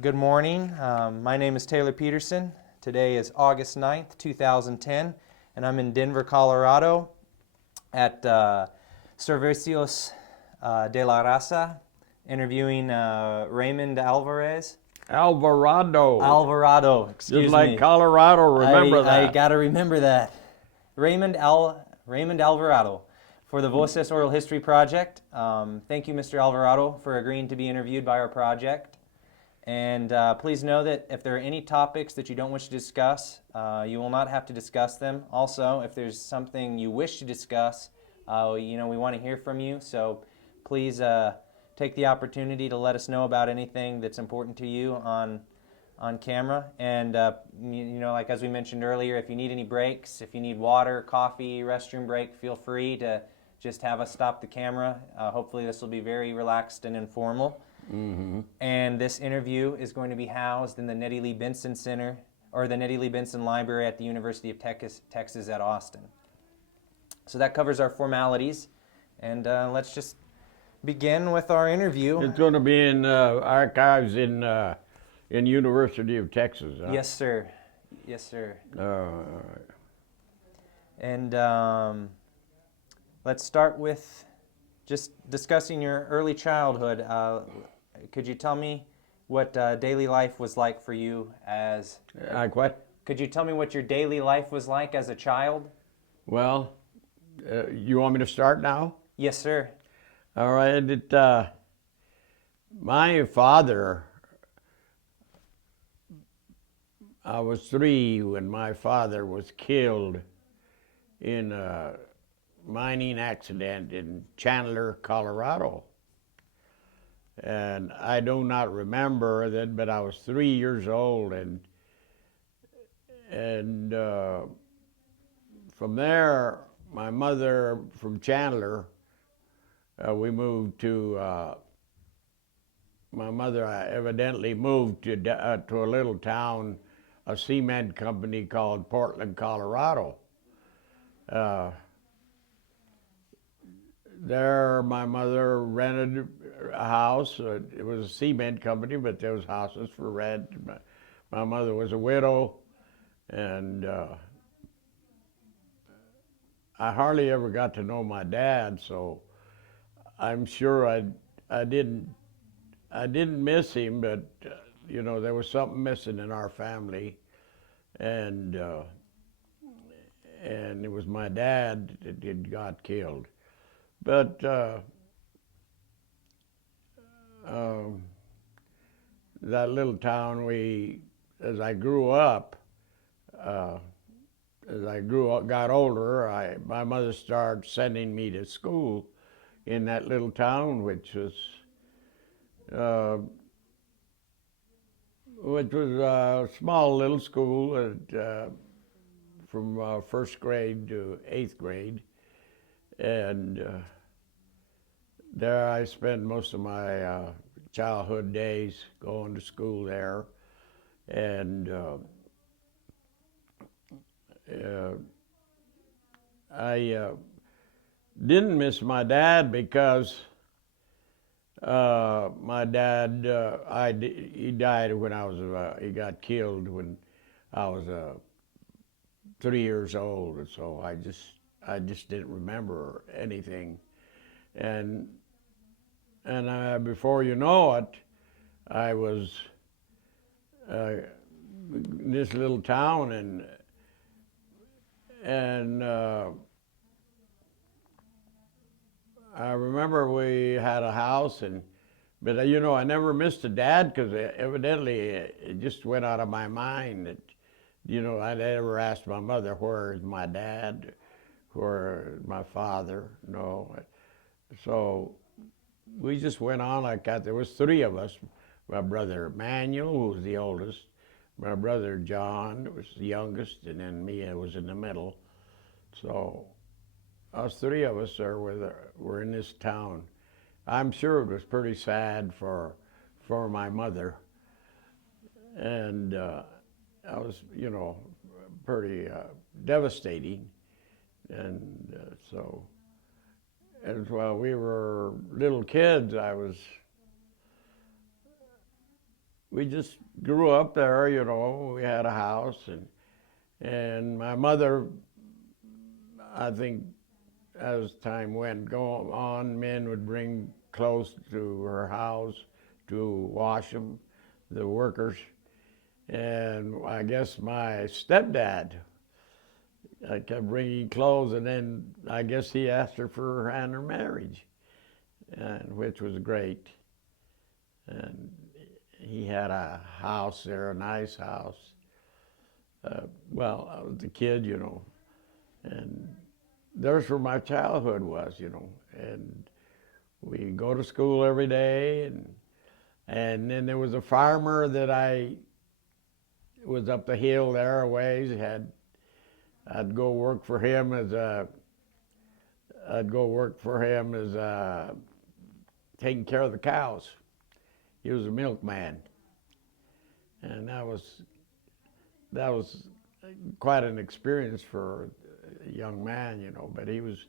Good morning. My name is Taylor Peterson. Today is August 9th, 2010, and I'm in Denver, Colorado at Servicios de la Raza, interviewing Raymond Alvarado. Alvarado, excuse Just like me. Colorado, remember that. I gotta remember that. Raymond Alvarado for the Voces Oral History Project. Thank you, Mr. Alvarado, for agreeing to be interviewed by our project. And please know that if there are any topics that you don't wish to discuss, you will not have to discuss them. Also, if there's something you wish to discuss, we want to hear from you. So please take the opportunity to let us know about anything that's important to you on camera. And like as we mentioned earlier, if you need any breaks, if you need water, coffee, restroom break, feel free to just have us stop the camera. Hopefully this will be very relaxed and informal. Mm-hmm. And this interview is going to be housed in the Nettie Lee Benson Center, or the Nettie Lee Benson Library at the University of Texas at Austin. So that covers our formalities, and let's just begin with our interview. It's going to be in archives in University of Texas. Huh? Yes, sir. Yes, sir. And let's start with just discussing your early childhood. Could you tell me what daily life was like for you as... Like what? Could you tell me what your daily life was like as a child? Well, you want me to start now? Yes, sir. All right. My father, I was 3 when my father was killed in a mining accident in Chandler, Colorado. And I do not remember that, but I was 3 years old, and from there, my mother from Chandler, we moved to. My mother evidently moved to a little town, a cement company called Portland, Colorado. There, my mother rented a house. It was a cement company, but there was houses for rent. My mother was a widow, and I hardly ever got to know my dad, so I'm sure I didn't miss him, but there was something missing in our family, and it was my dad that got killed. But that little town, as I grew up, got older, my mother started sending me to school in that little town, which was a small little school from first grade to 8th grade. And there I spent most of my childhood days going to school there. And I didn't miss my dad because my dad, he died when he got killed when I was 3 years old, and so I just didn't remember anything, and before you know it, I was in this little town, and I remember we had a house, but I never missed a dad because evidently it just went out of my mind that I never asked my mother, where is my dad, where is my father? No. So we just went on like that. There was 3 of us. My brother Manuel, who was the oldest, my brother John was the youngest, and then me, I was in the middle. So us 3 of us were in this town. I'm sure it was pretty sad for my mother, and I was, pretty devastating. And so, as while we were little kids, we just grew up there, we had a house, and my mother, I think as time went on, men would bring clothes to her house to wash them, the workers. And I guess my stepdad kept bringing clothes, and then I guess he asked her for her hand in marriage, and which was great. And he had a house there, a nice house. Well, I was a kid, and there's where my childhood was, and we go to school every day, and then there was a farmer that I was up the hill there a ways. I'd go work for him as taking care of the cows. He was a milkman, and that was quite an experience for a young man, But he was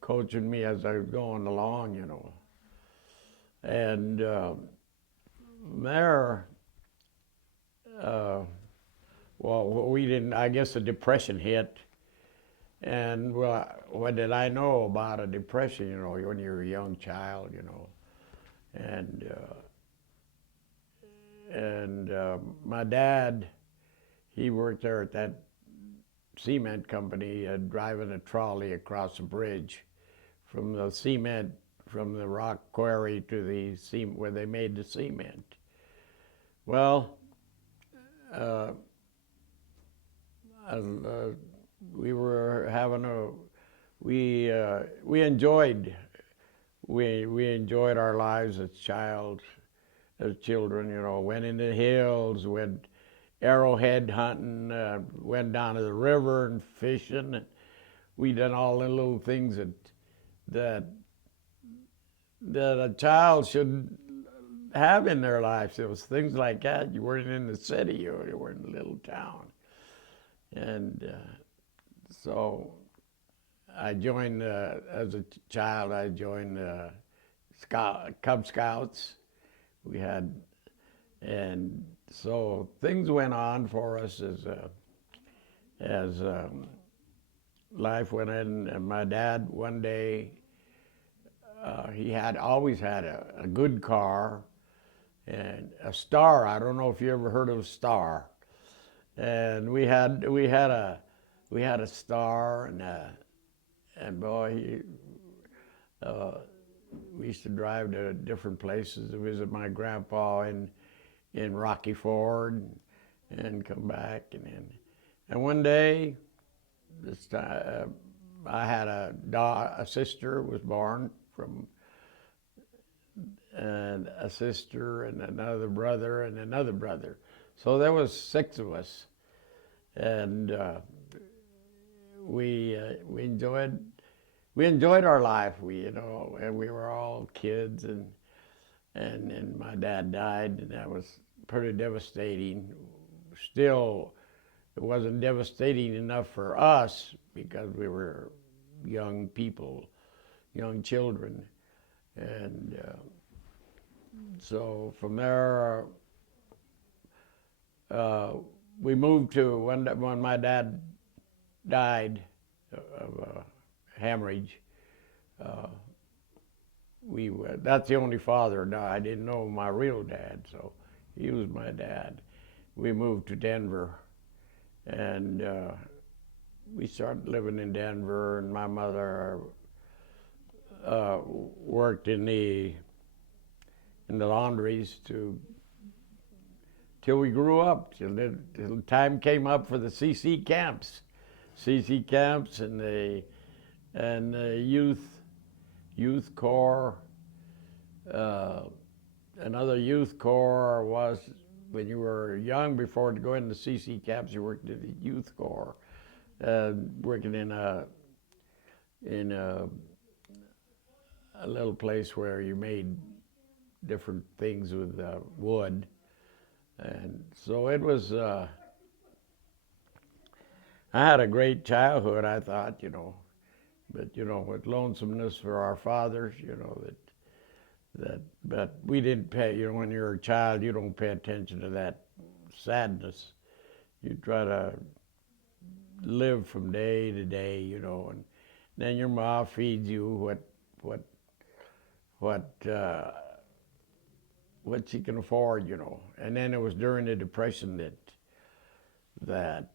coaching me as I was going along, And there, well, we didn't. I guess the depression hit, and well, what did I know about a depression? When you're a young child, and my dad, he worked there at that cement company, driving a trolley across the bridge from the cement, from the rock quarry to the cement where they made the cement. Well, we were having we enjoyed our lives as children, went in the hills, went arrowhead hunting, went down to the river and fishing. And we done all the little things that a child should have in their lives. It was things like that. You weren't in the city, you were in a little town. And so I joined, as a child, I joined Cub Scouts. And so things went on for us as life went in. And my dad, one day, he had always had a good car and a Star. I don't know if you ever heard of a Star. And we had a Star, and boy, we used to drive to different places to visit my grandpa in Rocky Ford, and come back, and one day, this time, I had a sister was born from, and a sister and another brother and another brother. So there was 6 of us, and we enjoyed our life. And we were all kids, and my dad died, and that was pretty devastating. Still, it wasn't devastating enough for us because we were young people, young children, and so from there. We moved to when my dad died of hemorrhage. That's the only father. No, I didn't know my real dad, so he was my dad. We moved to Denver, and we started living in Denver. And my mother worked in the laundries till we grew up, till time came up for the CC camps and the youth corps. Another youth corps was when you were young. Before to go into CC camps, you worked at the youth corps, working in a little place where you made different things with wood. And so it was, I had a great childhood, I thought, but, with lonesomeness for our fathers, But we didn't pay. You know, when you're a child, you don't pay attention to that sadness. You try to live from day to day, you know, and then your mom feeds you what what uh, what she can afford, you know. And then it was during the Depression that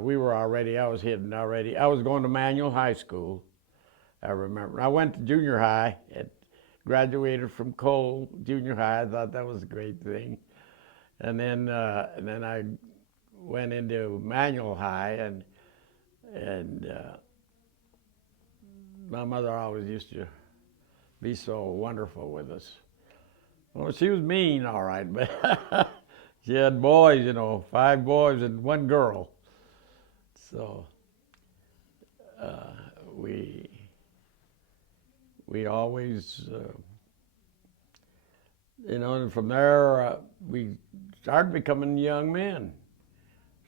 we were already. I was hidden already. I was going to Manual High School. I remember. I went to junior high. Graduated from Cole Junior High. I thought that was a great thing. And then I went into Manual High, and my mother always used to be so wonderful with us. Well, she was mean, all right, but she had boys, you know, 5 boys and 1 girl. So we always, you know, and from there we started becoming young men.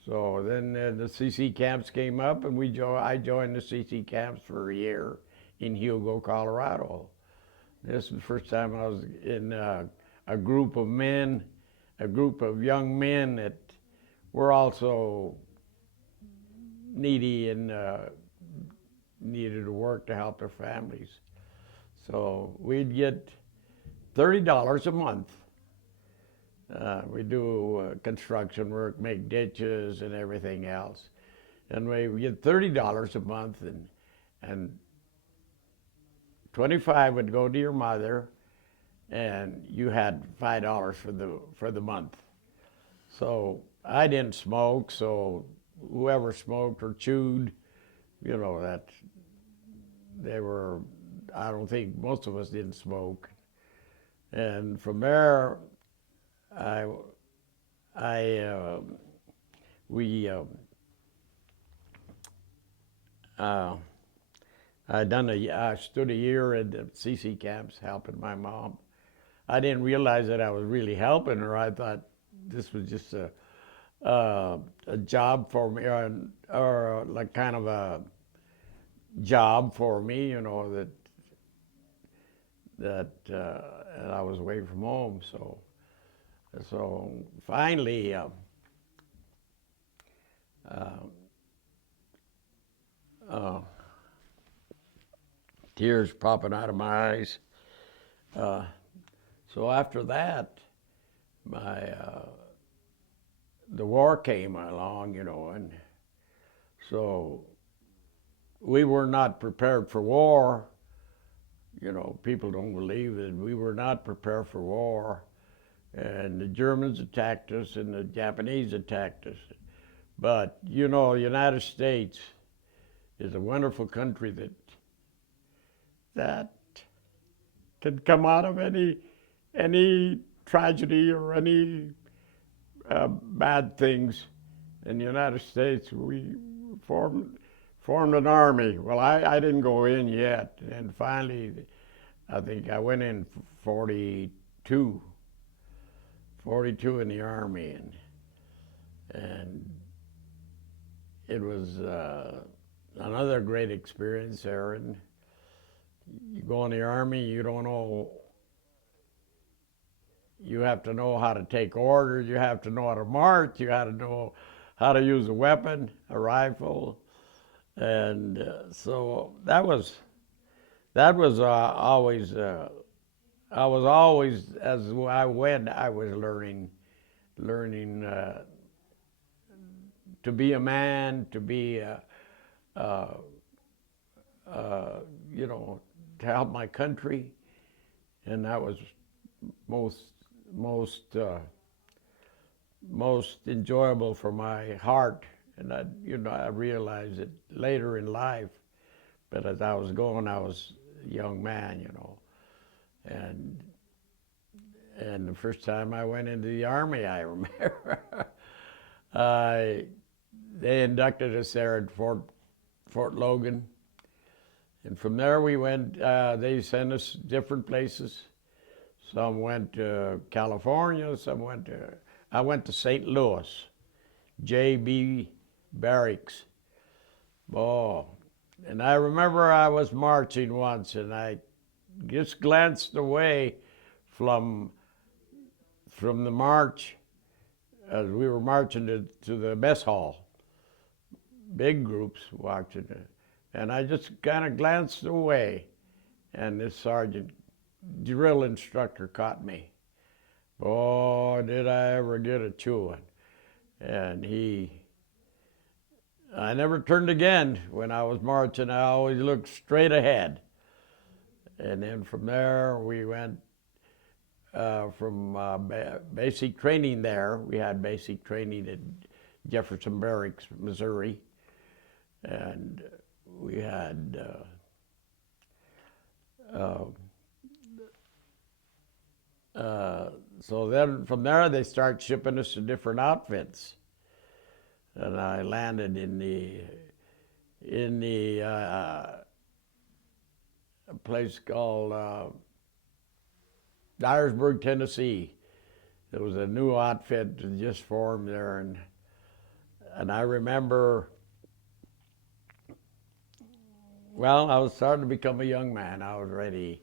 So then the CC camps came up, and I joined the CC camps for a year in Hugo, Colorado. This is the first time I was in a group of men, a group of young men that were also needy and needed to work to help their families. So we'd get $30 a month. We do construction work, make ditches and everything else. And we get $30 a month, and 25 would go to your mother, and you had $5 for the month. So I didn't smoke, so whoever smoked or chewed, you know, that they were, I don't think most of us didn't smoke. And from there, I stood a year at the CC camps helping my mom. I didn't realize that I was really helping her. I thought this was just a job for me, or like kind of a job for me, you know, and I was away from home. So finally, tears popping out of my eyes. So after that, the war came along, you know, and so we were not prepared for war. You know, people don't believe it. We were not prepared for war. And the Germans attacked us, and the Japanese attacked us. But, you know, the United States is a wonderful country that can come out of any tragedy or any bad things. In the United States, we formed an army. Well, I didn't go in yet, and finally, I think I went in 42 in the Army, and it was another great experience there. And you go in the Army, you don't know, you have to know how to take orders, you have to know how to march, you have to know how to use a weapon, a rifle, and so that was always. I was always, as I went, I was learning to be a man, to be, you know, to help my country, and that was most enjoyable for my heart. And I realized it later in life, but as I was going, I was a young man, you know. And the first time I went into the Army, I remember, they inducted us there at Fort Logan. And from there we went, they sent us different places. Some went to California, I went to St. Louis, J.B. Barracks. Oh, and I remember I was marching once, and I just glanced away from the march as we were marching to the mess hall. Big groups watching it. And I just kind of glanced away, and this sergeant drill instructor caught me. Boy, did I ever get a chewing. And I never turned again when I was marching. I always looked straight ahead. And then from there, we went from basic training there. We had basic training at Jefferson Barracks, Missouri. And we had so then from there they start shipping us to different outfits, and I landed in the a place called Dyersburg, Tennessee. There was a new outfit that just formed there, and I remember. Well, I was starting to become a young man. I already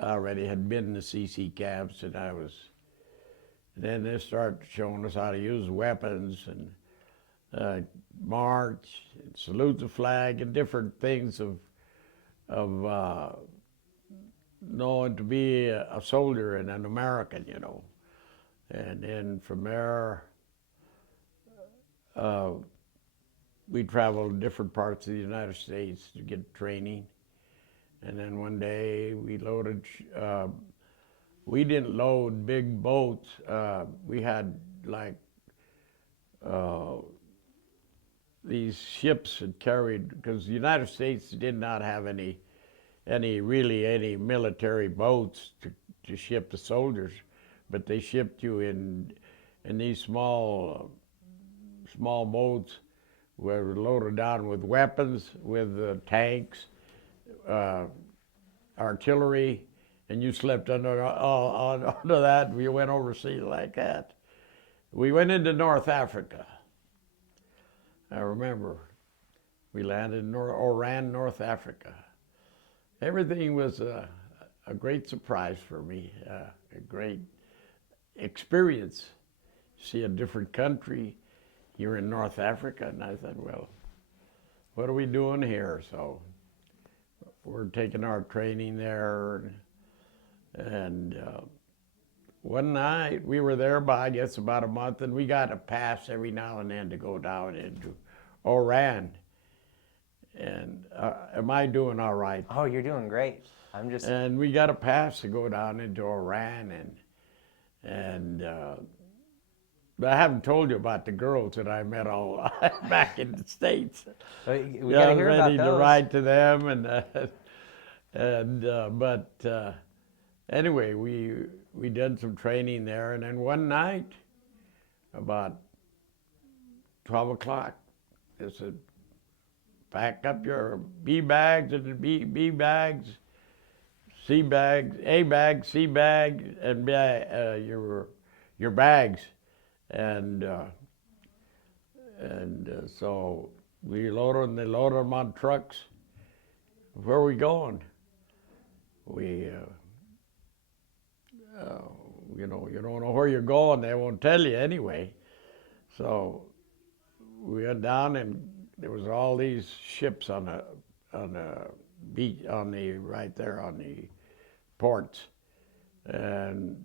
had been in the CC camps, and then they started showing us how to use weapons and march, and salute the flag, and different things of knowing to be a soldier and an American, you know. And then from there, we traveled to different parts of the United States to get training. And then one day we loaded, we didn't load big boats. We had like these ships that carried, because the United States did not have any military boats to ship the soldiers, but they shipped you in these small boats were loaded down with weapons, with tanks, artillery, and you slept under that. We went overseas like that. We went into North Africa. I remember we landed in Oran, North Africa. Everything was a great surprise for me, a great experience. See a different country. You're in North Africa, and I thought, well, what are we doing here? So we're taking our training there, and one night we were there by, I guess, about a month, and we got a pass every now and then to go down into Oran. And am I doing all right? Oh, you're doing great. And we got a pass to go down into Oran, and I haven't told you about the girls that I met all back in the States. We got to hear about those. Ready to write to them, but anyway, we did some training there, and then one night, about 12 o'clock, they said, pack up your B bags and B bags, C bags, A bag, C bag, and your bags. And so we loaded them. They loaded them on trucks. Where are we going? You don't know where you're going. They won't tell you anyway. So we went down, and there was all these ships on the beach, right there on the ports, and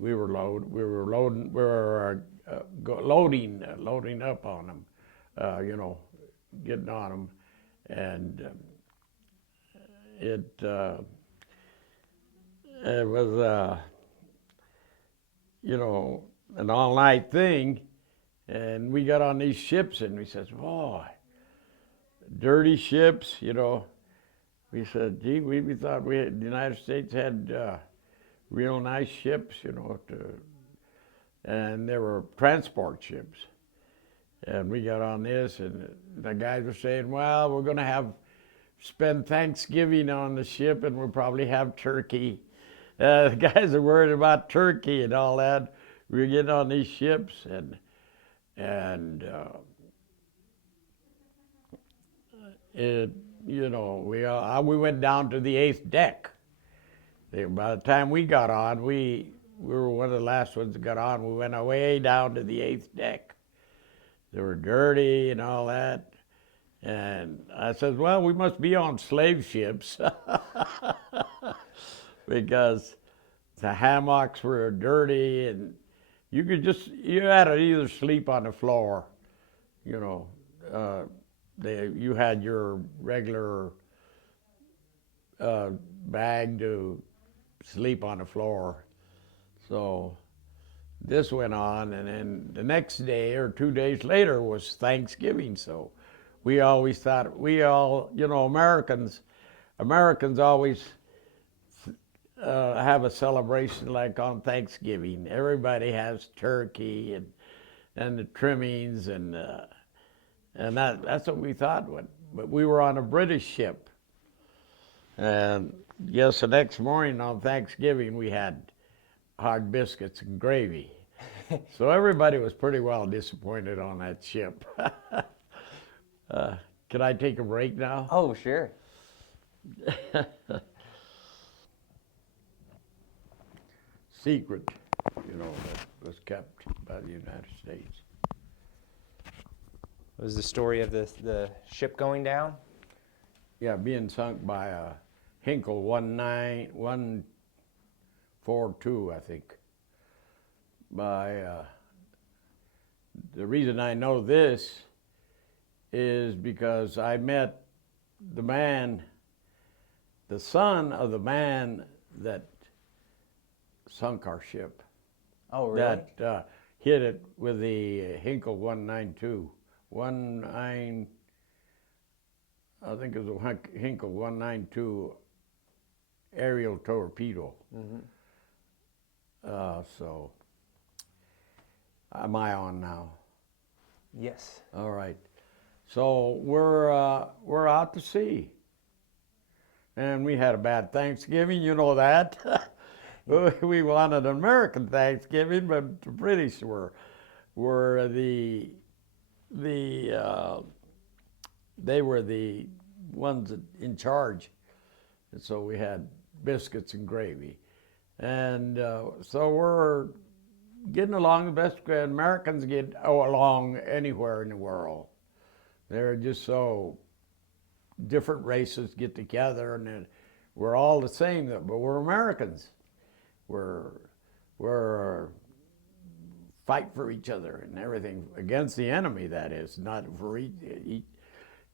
we were loading up on them, getting on them, and it was an all-night thing, and we got on these ships, and we said, boy, dirty ships, We said, gee, we thought the United States had real nice ships, and they were transport ships. And we got on this, and the guys were saying, well, we're going to spend Thanksgiving on the ship, and we'll probably have turkey. The guys are worried about turkey and all that. We were getting on these ships, and you know, we went down to the 8th deck. By the time we got on, we were one of the last ones that got on. We went way down to the 8th deck. They were dirty and all that. And I said, well, we must be on slave ships because the hammocks were dirty, and you had to either sleep on the floor, you know. You had your regular bag to sleep on the floor. So this went on, and then the next day or 2 days later was Thanksgiving. So we always thought, you know, Americans always have a celebration like on Thanksgiving. Everybody has turkey and the trimmings, and that's what we thought. But we were on a British ship, and yes, the next morning on Thanksgiving we had hard biscuits and gravy. So everybody was pretty well disappointed on that ship. Can I take a break now? Oh, sure. Secret, you know, that was kept by the United States. Was the story of the ship going down? Yeah, being sunk by a Hinkle 14142, I think. The reason I know this is because I met the son of the man that sunk our ship. Oh, really? That hit it with the Hinkle 192. I think it was a Hinkle 192 aerial torpedo. Mm-hmm. So, am I on now? Yes. All right. So we're out to sea, and we had a bad Thanksgiving. You know that. We wanted an American Thanksgiving, but the British were they were the ones in charge, and so we had biscuits and gravy, and so we're getting along the best Americans get along anywhere in the world. They're just so different races get together, and we're all the same, but we're Americans. We're fight for each other and everything against the enemy. That is not for each.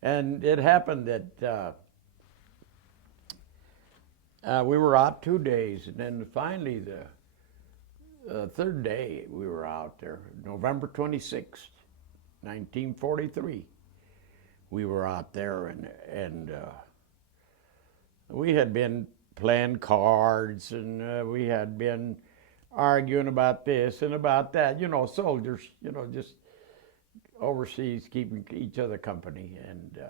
And it happened that we were out 2 days, and then finally the third day we were out there, November 26th, 1943. We were out there, and we had been playing cards, and we had been arguing about this and about that. You know, soldiers, you know, just overseas keeping each other company, and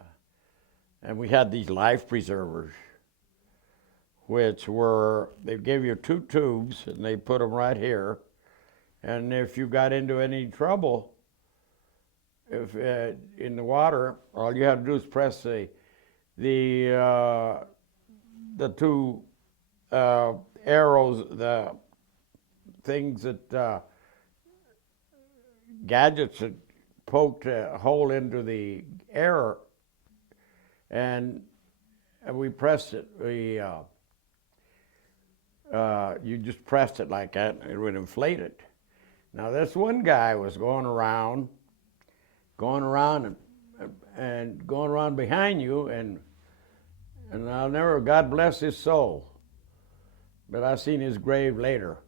we had these life preservers, which they gave you 2 tubes, and they put them right here, and if you got into any trouble, if in the water, all you had to do is press the 2 arrows, the things that gadgets that poked a hole into the air, and we pressed it. You just pressed it like that, and it would inflate it. Now this one guy was going around and going around behind you, and I'll never, God bless his soul, but I seen his grave later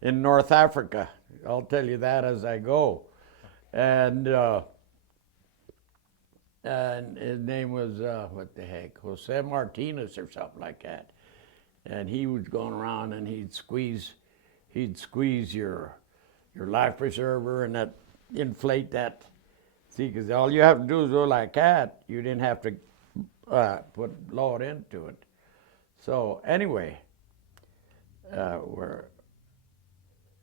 in North Africa. I'll tell you that as I go. And his name was, what the heck, Jose Martinez or something like that. And he was going around, and he'd squeeze your life preserver and that inflate that. See, because all you have to do is go like that. You didn't have to put load into it. So anyway,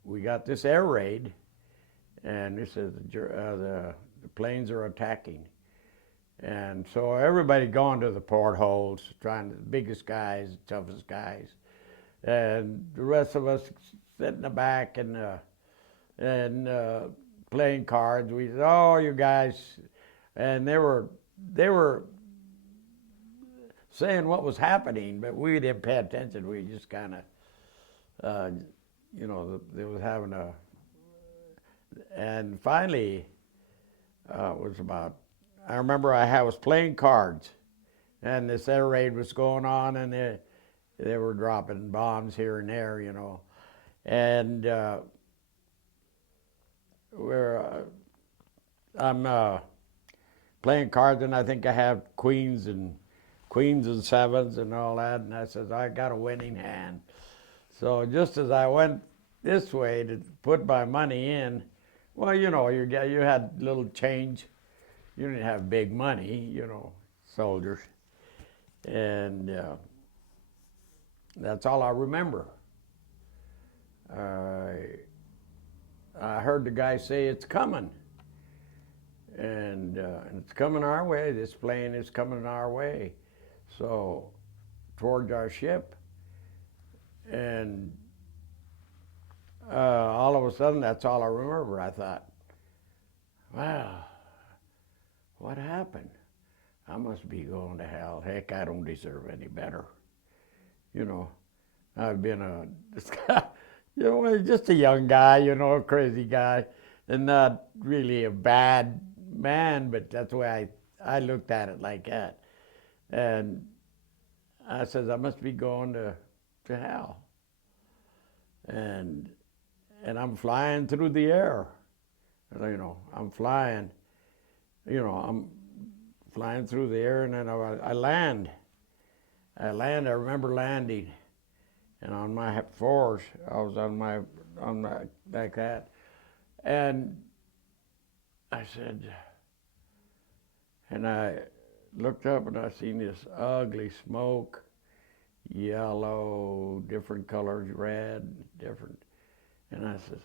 we got this air raid, and this is the planes are attacking, And so everybody going to the portholes, trying the biggest guys, toughest guys, and the rest of us sitting in the back and playing cards. We said, "Oh, you guys," and they were saying what was happening, but we didn't pay attention. We just kind of, they was having a, and finally, it was about. I remember I was playing cards, and this air raid was going on, and they were dropping bombs here and there, and I'm playing cards, and I think I have queens and sevens and all that, and I says, I got a winning hand. So just as I went this way to put my money in, well, you had little change. You didn't have big money, soldiers. And that's all I remember. I heard the guy say, it's coming. And it's coming our way. This plane is coming our way. So, towards our ship. And all of a sudden, that's all I remember. I thought, wow, what happened? I must be going to hell. Heck, I don't deserve any better. I've been this guy, just a young guy, a crazy guy, and not really a bad man, but that's the way I looked at it like that. And I says, I must be going to hell. And I'm flying through the air. I'm flying, I'm flying through the air, and then I land. I remember landing, and on my fours, I was on my like that, and I said, and I looked up and I seen this ugly smoke, yellow, different colors, red, different, and I said,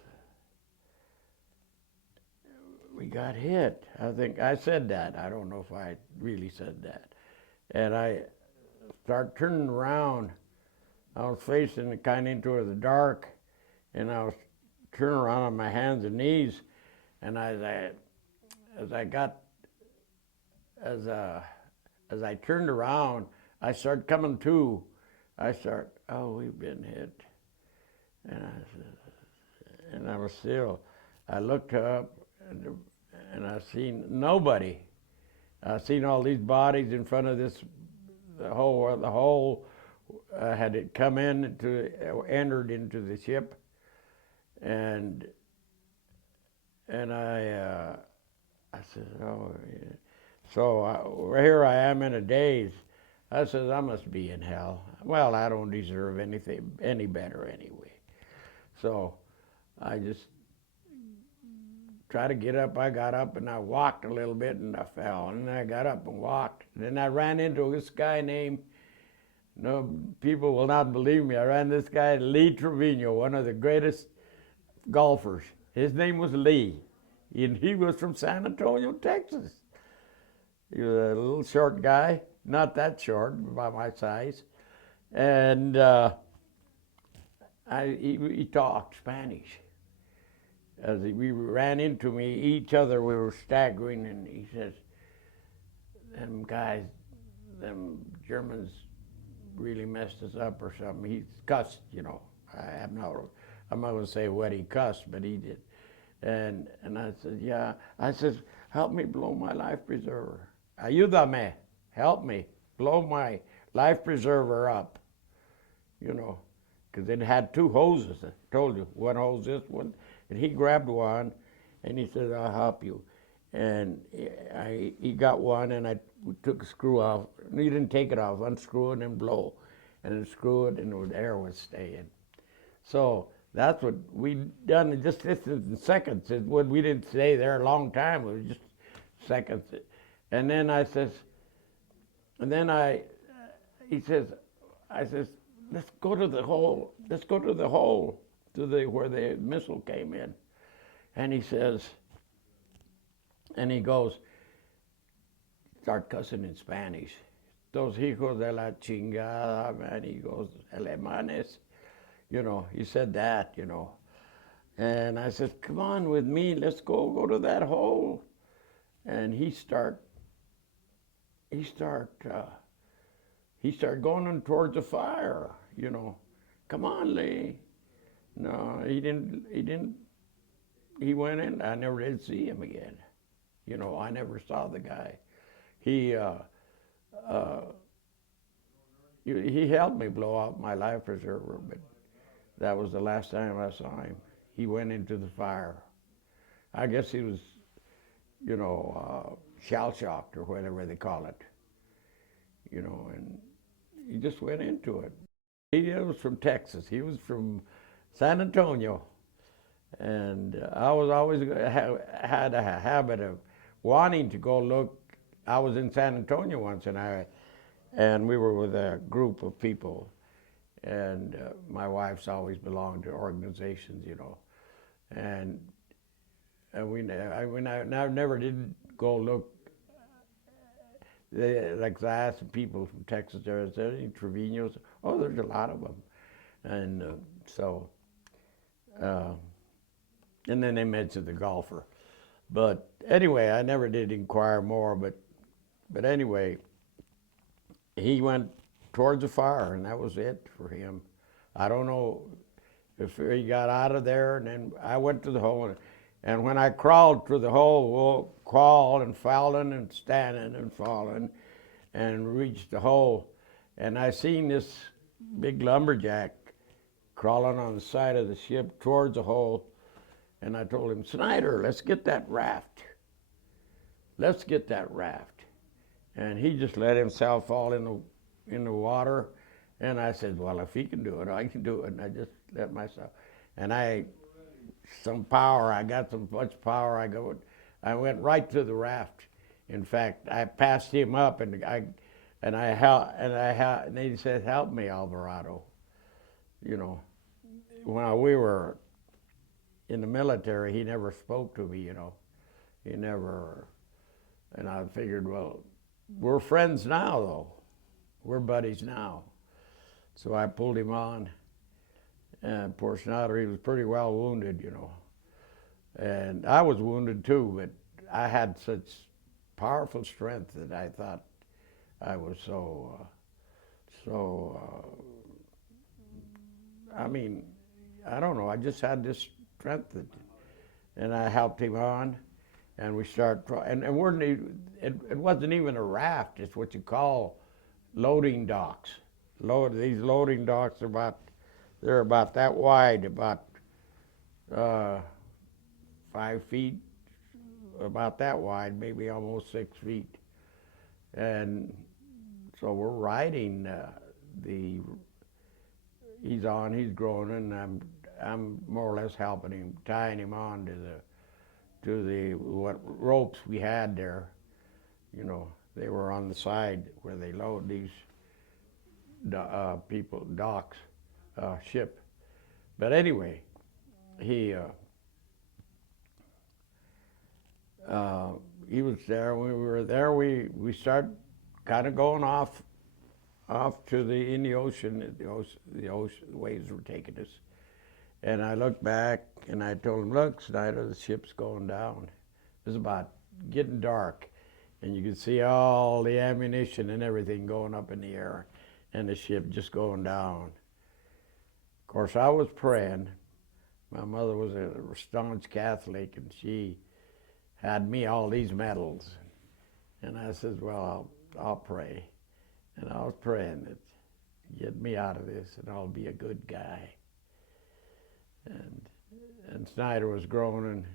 we got hit. I think I said that. I don't know if I really said that. And I start turning around. I was facing kind of into the dark, and I was turning around on my hands and knees. And as I turned around, I started coming to. Oh, we've been hit. And I was still. I looked up, and I seen nobody. I seen all these bodies in front of this. The whole had it come entered into the ship, and I said, oh, yeah. So here I am in a daze. I says, I must be in hell. Well, I don't deserve any better anyway. So I just tried to get up. I got up and I walked a little bit and I fell. And then I got up and walked. Then I ran into this guy named, no, people will not believe me. I ran this guy, Lee Trevino, one of the greatest golfers. His name was Lee. And he was from San Antonio, Texas. He was a little short guy, not that short, about my size. And he talked Spanish. As we ran into each other, we were staggering, and he says, them guys, them Germans really messed us up or something. He cussed, I'm not going to say what he cussed, but he did. And I said, yeah. I said, help me blow my life preserver. Ayúdame, help me blow my life preserver up, because it had two hoses. I told you, one hose, this one. And he grabbed one, and he said, I'll help you. And he got one, and we took a screw off. He didn't take it off, unscrew it and blow. And then screw it, and the air was staying. So that's what we done in just in seconds. We didn't stay there a long time. It was just seconds. And then I says, he says, let's go to the hole. Let's go to the hole, where the missile came in. And he says, and he goes, start cussing in Spanish. Dos hijos de la chingada, man. He goes, alemanes. You know, he said that, you know. And I said, come on with me, let's go to that hole. And he start going on towards the fire, you know. Come on, Lee. No, he didn't. He went in. I never did see him again. You know, I never saw the guy. He helped me blow out my life preserver, but that was the last time I saw him. He went into the fire. I guess he was, you know, shell-shocked or whatever they call it. You know, and he just went into it. He was from Texas. He was from San Antonio. And I was always had a habit of wanting to go look. I was in San Antonio once, and we were with a group of people. And my wife's always belonged to organizations, you know. And I never did go look. Like I asked people from Texas, is there any Trevinos? Oh, there's a lot of them. And and then they mentioned the golfer. But anyway, I never did inquire more, but anyway, he went towards the fire, and that was it for him. I don't know if he got out of there, and then I went to the hole, and when I crawled through the hole, well, crawled and falling and standing and falling, and reached the hole, and I seen this big lumberjack crawling on the side of the ship towards the hole, and I told him, Snyder, let's get that raft. Let's get that raft. And he just let himself fall in the water, and I said, well, if he can do it, I can do it. And I just let myself. And I got so much power, I went right to the raft. In fact, I passed him up, and he said, help me, Alvarado. You know, when we were in the military, he never spoke to me, you know. He never, and I figured, well, we're friends now, though. We're buddies now. So I pulled him on, and poor Snyder, he was pretty well wounded, you know. And I was wounded too, but I had such powerful strength that I thought I was I mean, I don't know, I just had this strength and I helped him on, and we started, and it wasn't even a raft, it's what you call loading docks. These loading docks they're about that wide, about 5 feet, about that wide, maybe almost 6 feet. And so we're riding he's groaning, and I'm more or less helping him, tying him on to the what ropes we had there. You know, they were on the side where they load these docks, ship. But anyway, he was there. When we were there, we started kind of going off in the ocean. The waves were taking us. And I looked back and I told him, look, Snyder, the ship's going down. It was about getting dark, and you could see all the ammunition and everything going up in the air, and the ship just going down. Of course, I was praying. My mother was a staunch Catholic, and she had me all these medals. And I said, well, I'll pray. And I was praying that get me out of this and I'll be a good guy. And Snyder was groaning.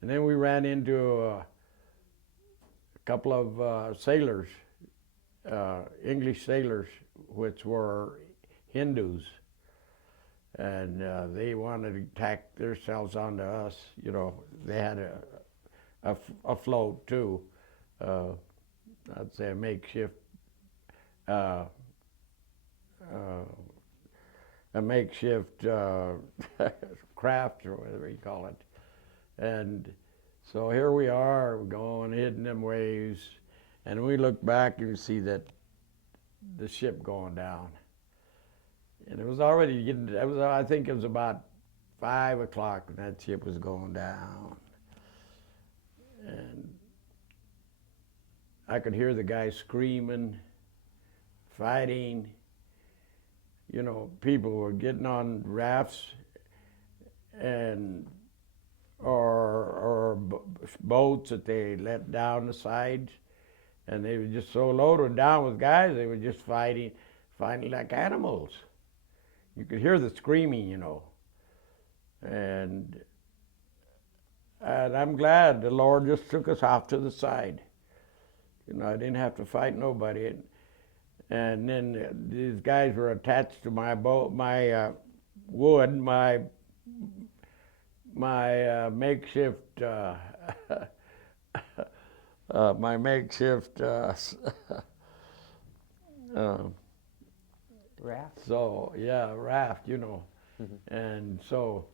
And then we ran into a couple of sailors, English sailors, which were Hindus. And they wanted to tack themselves onto us. You know, they had a float too. I'd say a makeshift craft, or whatever you call it. And so here we are, we're going, hitting them waves, And we looked back and we see that the ship going down. And it was already getting, I think it was about 5 o'clock when that ship was going down. And I could hear the guys screaming, fighting. You know, people were getting on rafts and or boats that they let down the sides, and they were just so loaded down with guys, they were just fighting like animals. You could hear the screaming, you know. And I'm glad the Lord just took us off to the side. You know, I didn't have to fight nobody. And then these guys were attached to my boat, my wood, my makeshift, my makeshift Raft? So, yeah, raft, you know. Mm-hmm. And so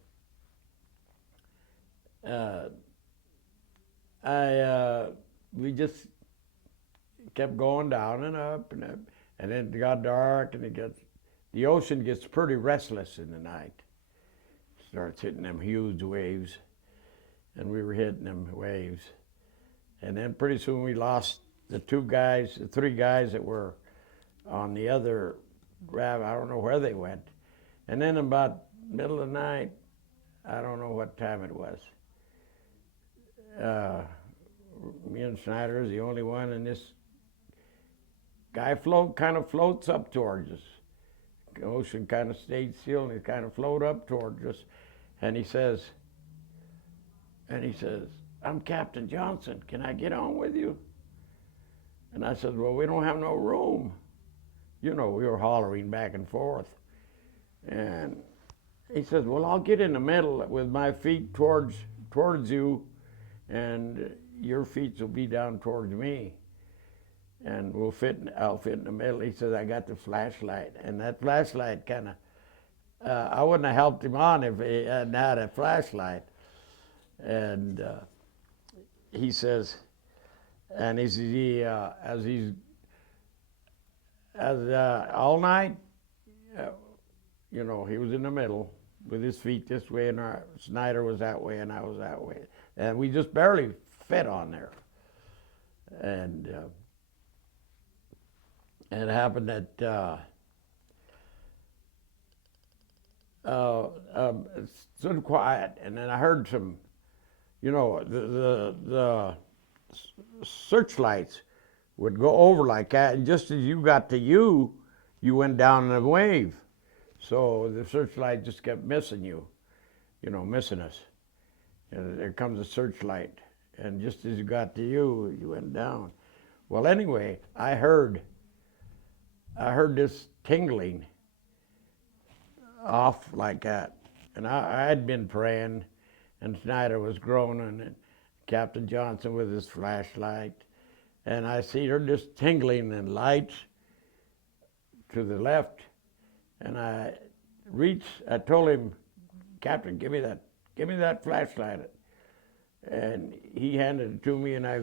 we just kept going down and up, and then it got dark, and the ocean gets pretty restless in the night. It starts hitting them huge waves, and we were hitting them waves. And then pretty soon we lost the 3 guys that were on the other raft. I don't know where they went. And then about middle of the night, I don't know what time it was. Me and Snyder is the only one, and this guy kind of floats up towards us. The ocean kind of stayed still, and he kind of floated up towards us. And he says, "I'm Captain Johnson. Can I get on with you?" And I said, "Well, we don't have no room." You know, we were hollering back and forth. And he says, "Well, I'll get in the middle with my feet towards you, and your feet will be down towards me. And I'll fit in the middle." He says, "I got the flashlight." And that flashlight kind of, I wouldn't have helped him on if he hadn't had a flashlight. And he says, all night, you know, he was in the middle with his feet this way, and Snyder was that way, and I was that way. And we just barely fit on there. And it happened that it stood quiet, and then I heard some, you know, the searchlights would go over like that, and just as you got to you went down in a wave. So the searchlight just kept missing you know, missing us. And there comes a searchlight, and just as you got to you went down. Well, anyway, I heard this tingling off like that, and I had been praying, and Snyder was groaning, and Captain Johnson with his flashlight, and I see her just tingling in lights to the left, and I told him, "Captain, give me that flashlight." And he handed it to me, and I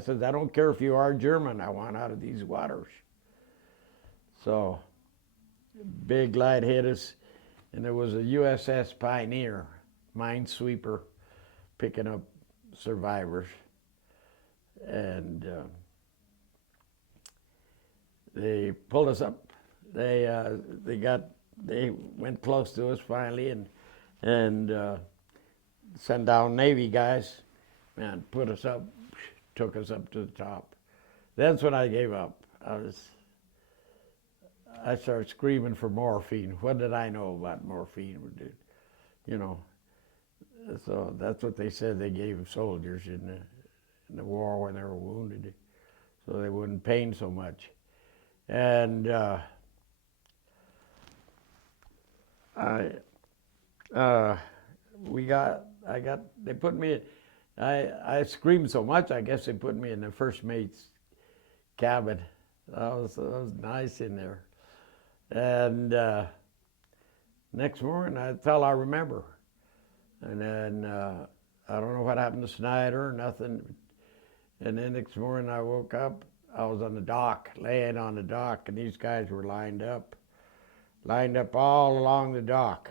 said, "I don't care if you are German, I want out of these waters." So, big light hit us, and there was a USS Pioneer, minesweeper, picking up survivors. And they pulled us up. They went close to us finally, and sent down Navy guys, and put us up, took us up to the top. That's when I gave up. I started screaming for morphine. What did I know about morphine? You know, so that's what they said they gave soldiers in the war when they were wounded, so they wouldn't pain so much. And they put me, I screamed so much, I guess they put me in the first mate's cabin. That was nice in there. And next morning, that's all I remember. And then I don't know what happened to Snyder or nothing. And then next morning I woke up, I was on the dock, laying on the dock, and these guys were lined up all along the dock.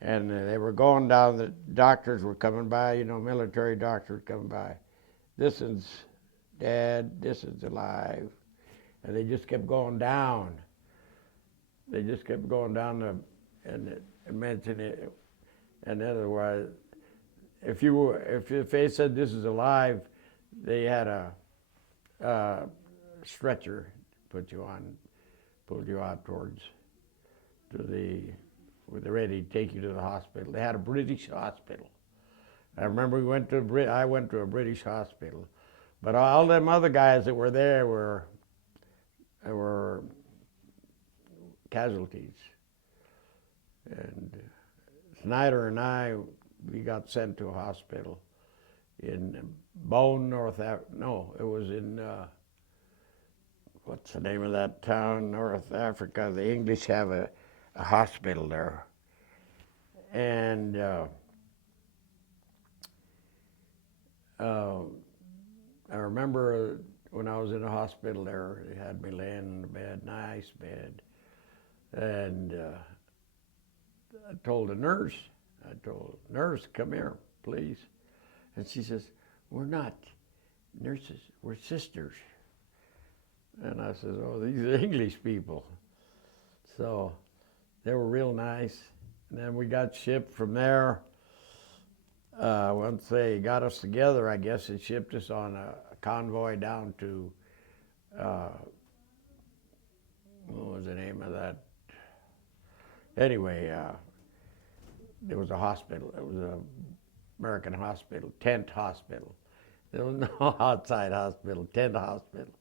And they were going down, the doctors were coming by, military doctors coming by. This is dead, this is alive. And they just kept going down. They just kept going down and mentioning it. And otherwise, if they said this is alive, they had a stretcher pulled you out towards were they ready to take you to the hospital. They had a British hospital. I remember I went to a British hospital, but all them other guys that were there were casualties. And Snyder and we got sent to a hospital in Bone, North Africa. No, it was in, what's the name of that town, North Africa? The English have a hospital there. And I remember when I was in the hospital there, they had me laying in the bed, nice bed. And I told the nurse, come here, please. And she says, we're not nurses, we're sisters. And I said, oh, these are English people. So they were real nice. And then we got shipped from there. Once they got us together, I guess they shipped us on a convoy down to, what was the name of that? Anyway, there was a hospital. It was an American hospital, tent hospital. There was no outside hospital, tent hospital.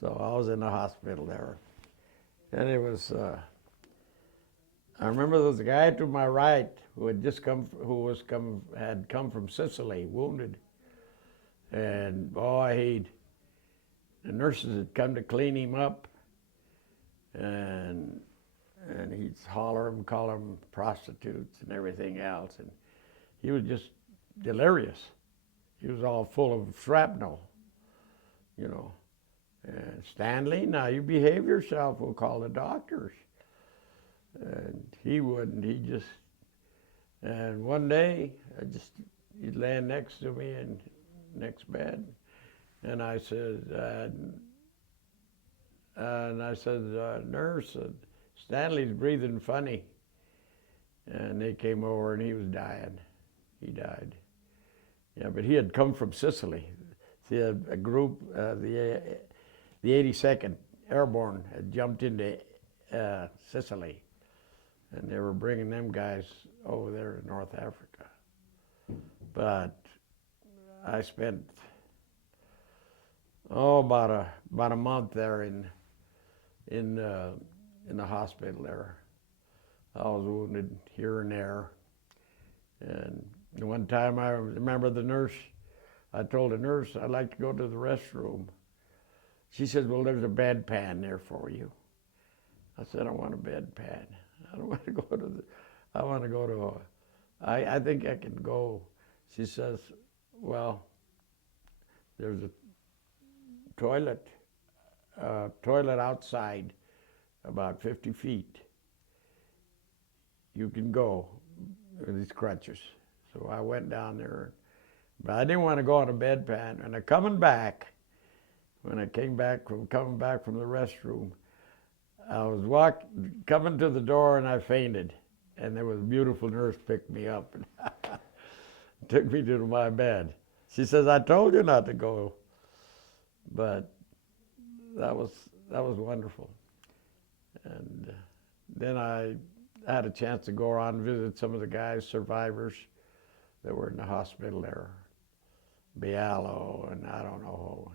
So I was in the hospital there. And it was, I remember there was a guy to my right who had come from Sicily, wounded. And boy, the nurses had come to clean him up. And he'd holler them, call them prostitutes and everything else. And he was just delirious. He was all full of shrapnel, And Stanley, now you behave yourself, we'll call the doctors. And he wouldn't, and one day, he'd lay next to me in next bed. And I said, nurse, Stanley's breathing funny. And they came over and he was dying. He died. Yeah, but he had come from Sicily. See, a group, the 82nd Airborne had jumped into Sicily. And they were bringing them guys over there to North Africa. But I spent, about a month there in the hospital there. I was wounded here and there. And one time I remember the nurse, I told the nurse I'd like to go to the restroom. She said, well, there's a bedpan there for you. I said, I want a bedpan. I don't want to go to I think I can go. She says, well, there's a toilet outside about 50 feet. You can go with these crutches. So I went down there, but I didn't want to go on a bedpan. And when I came back from the restroom, I was coming to the door and I fainted. And there was a beautiful nurse picked me up and took me to my bed. She says, I told you not to go. But that was wonderful. And then I had a chance to go around and visit some of the guys, survivors that were in the hospital there. Bialo and I don't know,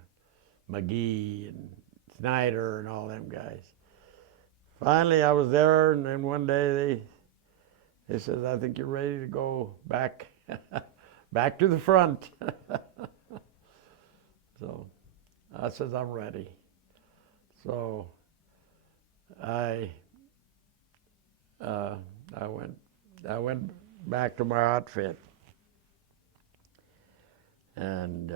McGee and Snyder and all them guys. Finally, I was there, and then one day they said, I think you're ready to go back to the front. So I said, I'm ready. So I went back to my outfit, and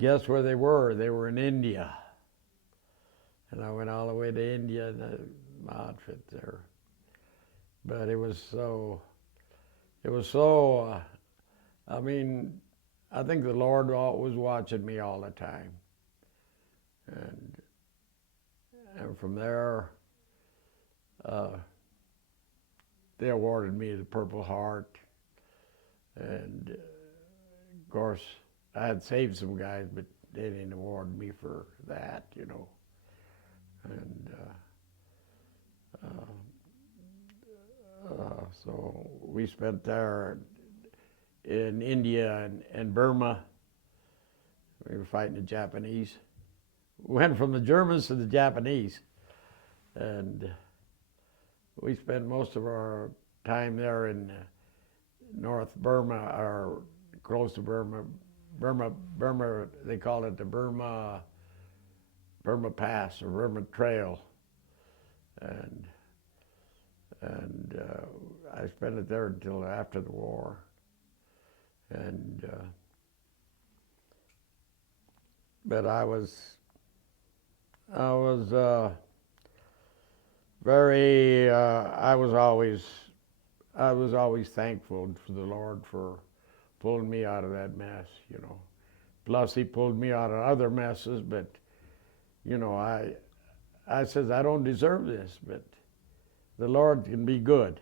Guess where they were? They were in India. And I went all the way to India in my outfit there. But it was so, I mean, I think the Lord was watching me all the time. And from there, they awarded me the Purple Heart. And of course, I had saved some guys, but they didn't award me for that, you know. And so we spent there in India and Burma. We were fighting the Japanese. We went from the Germans to the Japanese. And we spent most of our time there in North Burma, or close to Burma. Burma, they call it the Burma Pass or Burma Trail. And I spent it there until after the war. And but I was always thankful for the Lord for pulling me out of that mess, you know. Plus he pulled me out of other messes, but you know, I says I don't deserve this, but the Lord can be good.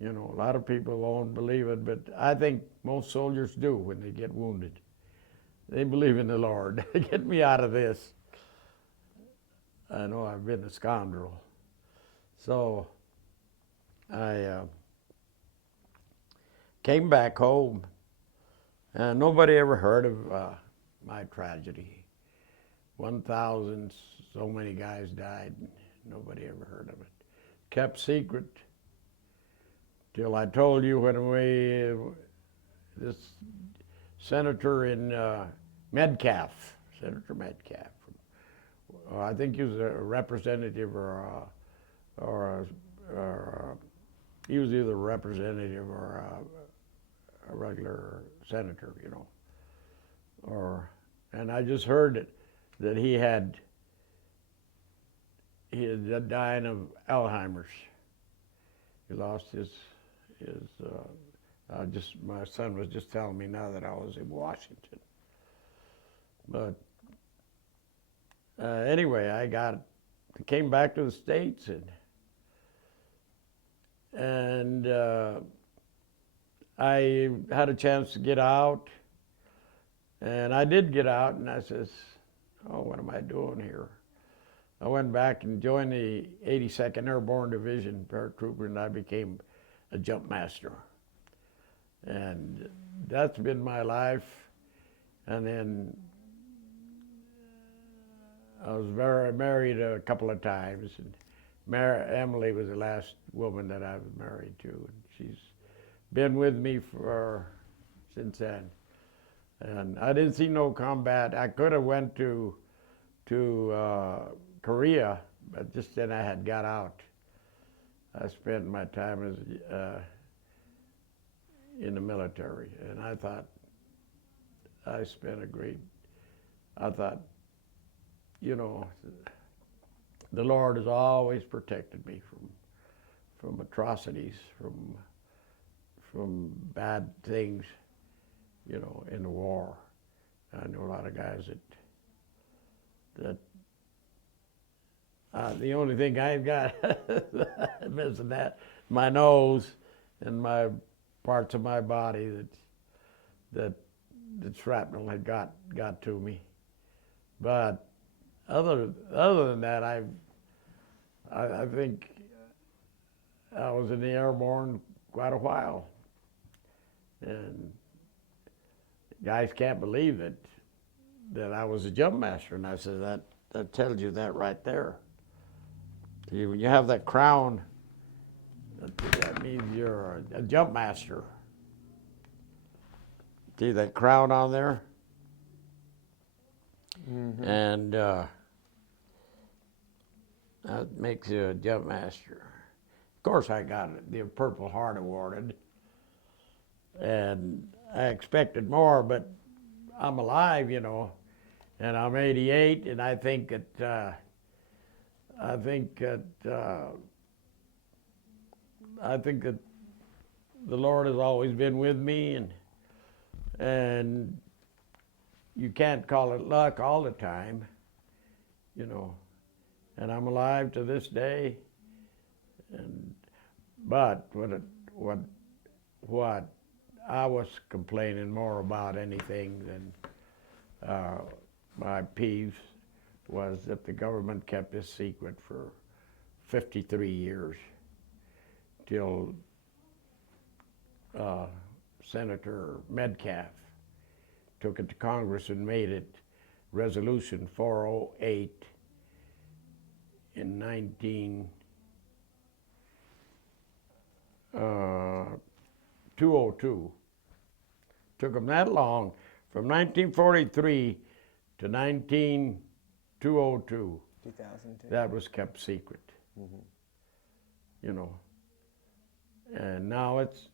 You know, a lot of people won't believe it, but I think most soldiers do when they get wounded. They believe in the Lord. Get me out of this. I know I've been a scoundrel. So I came back home, and nobody ever heard of my tragedy. 1,000 so many guys died. Nobody ever heard of it. Kept secret till I told you when this senator in Metcalf, Senator Metcalf, I think he was a representative or he was either a representative or a regular senator, you know. And I just heard that he had dying of Alzheimer's. He lost my son was just telling me now that I was in Washington. But anyway, I came back to the States and I had a chance to get out, and I did get out, and I says, oh, what am I doing here? I went back and joined the 82nd Airborne Division paratrooper, and I became a jump master. And that's been my life. And then I was married a couple of times, and Emily was the last woman that I was married to, and she's been with me since then. And I didn't see no combat. I could have went to Korea, but just then I had got out. I spent my time in the military, and I thought, you know, the Lord has always protected me from atrocities, from bad things, you know, in the war. I know a lot of guys that the only thing I've got missing that, my nose and my parts of my body that shrapnel had got to me. But other than that, I think I was in the airborne quite a while, and guys can't believe that I was a jump master. And I said, that tells you that right there. See, when you have that crown, that means you're a jump master. See that crown on there? Mm-hmm. And that makes you a jump master. Of course, I got the Purple Heart awarded, and I expected more, but I'm alive, you know, and I'm 88, and I think that I think that the Lord has always been with me, and you can't call it luck all the time, you know. And I'm alive to this day. But what I was complaining more about anything than my peeves was that the government kept this secret for 53 years till Senator Metcalf took it to Congress and made it Resolution 408 in 202. Took them that long, from 1943 to 202. 2002. That was kept secret. You know, and now it's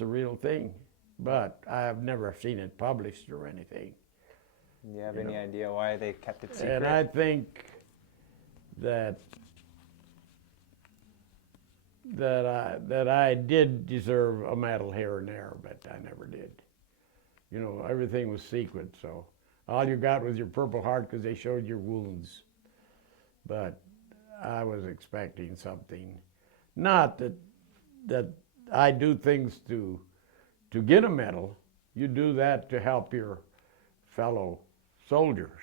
a real thing, but I have never seen it published or anything. Do you have any idea why they kept it secret? And I think that I did deserve a medal here and there, but I never did. You know, everything was secret, so all you got was your Purple Heart because they showed your wounds. But I was expecting something. Not that I do things to get a medal. You do that to help your fellow soldiers,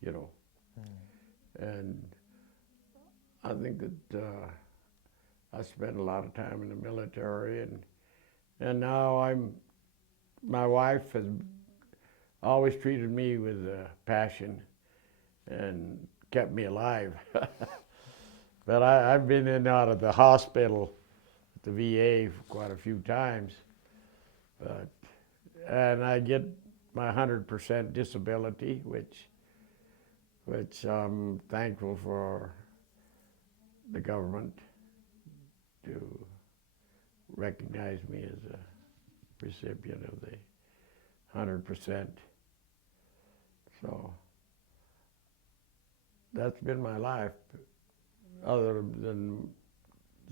you know. And I think that I spent a lot of time in the military, and now my wife has always treated me with passion and kept me alive. But I've been in and out of the hospital at the VA quite a few times, and I get my 100% disability, which I'm thankful for the government to recognize me as a recipient of the 100%. So that's been my life, other than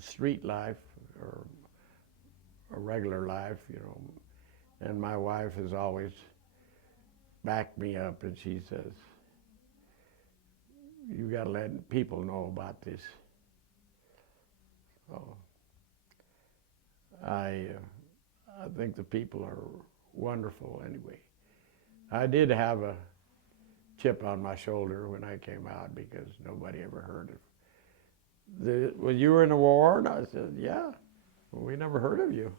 street life or a regular life, you know. And my wife has always backed me up, and she says, you got to let people know about this. So I think the people are wonderful anyway. I did have a chip on my shoulder when I came out because nobody ever heard of well, you were in the war? And I said, yeah. Well, we never heard of you.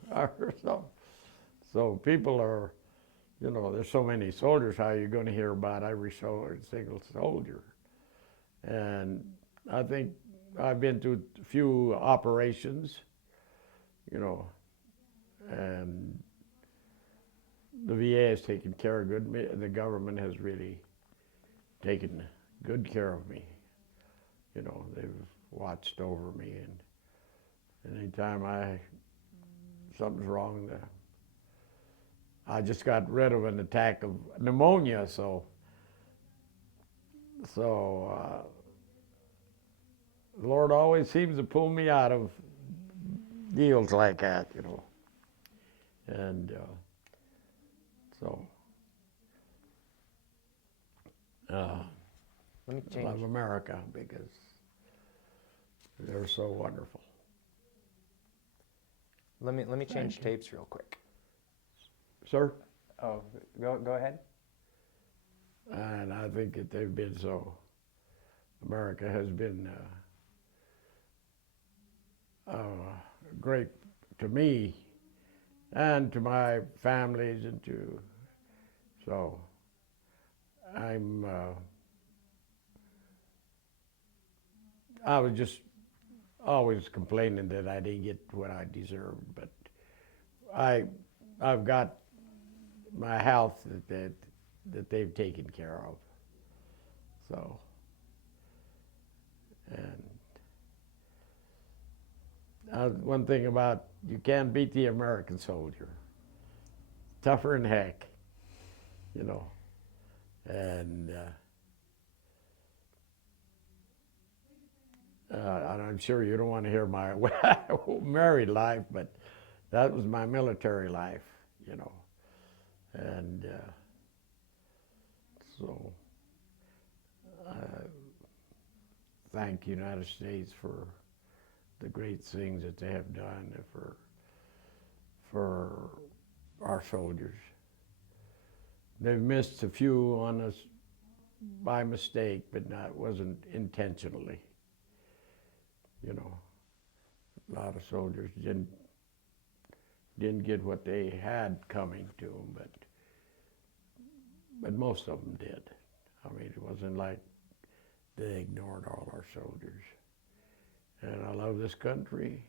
So people are, you know, there's so many soldiers, how are you going to hear about every single soldier? And I think I've been to a few operations, you know, and the VA has taken care of the government has really taken good care of me. You know, they've watched over me, and anytime something's wrong, I just got rid of an attack of pneumonia, so the Lord always seems to pull me out of deals like that, you know. And Let me I change. love America because they're so wonderful. Let me change tapes real quick. Sir? Oh, go ahead. And I think that they've been America has been great to me and to my families, and so I was just always complaining that I didn't get what I deserved, but I've got my health that they've taken care of. So, and one thing about, you can't beat the American soldier. Tougher than heck. you know, and I'm sure you don't want to hear my married life, but that was my military life, you know, and so I thank the United States for the great things that they have done for our soldiers. They've missed a few on us by mistake, but not wasn't intentionally. You know, a lot of soldiers didn't get what they had coming to them, but most of them did. I mean, it wasn't like they ignored all our soldiers. And I love this country,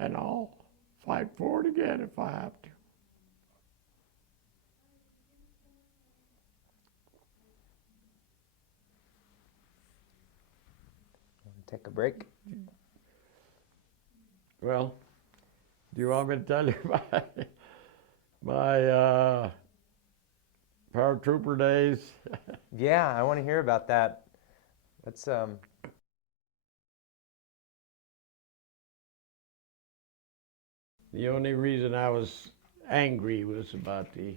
and I'll fight for it again if I have to. Take a break. Well, do you want me to tell you my paratrooper days? Yeah, I want to hear about that. That's The only reason I was angry was about the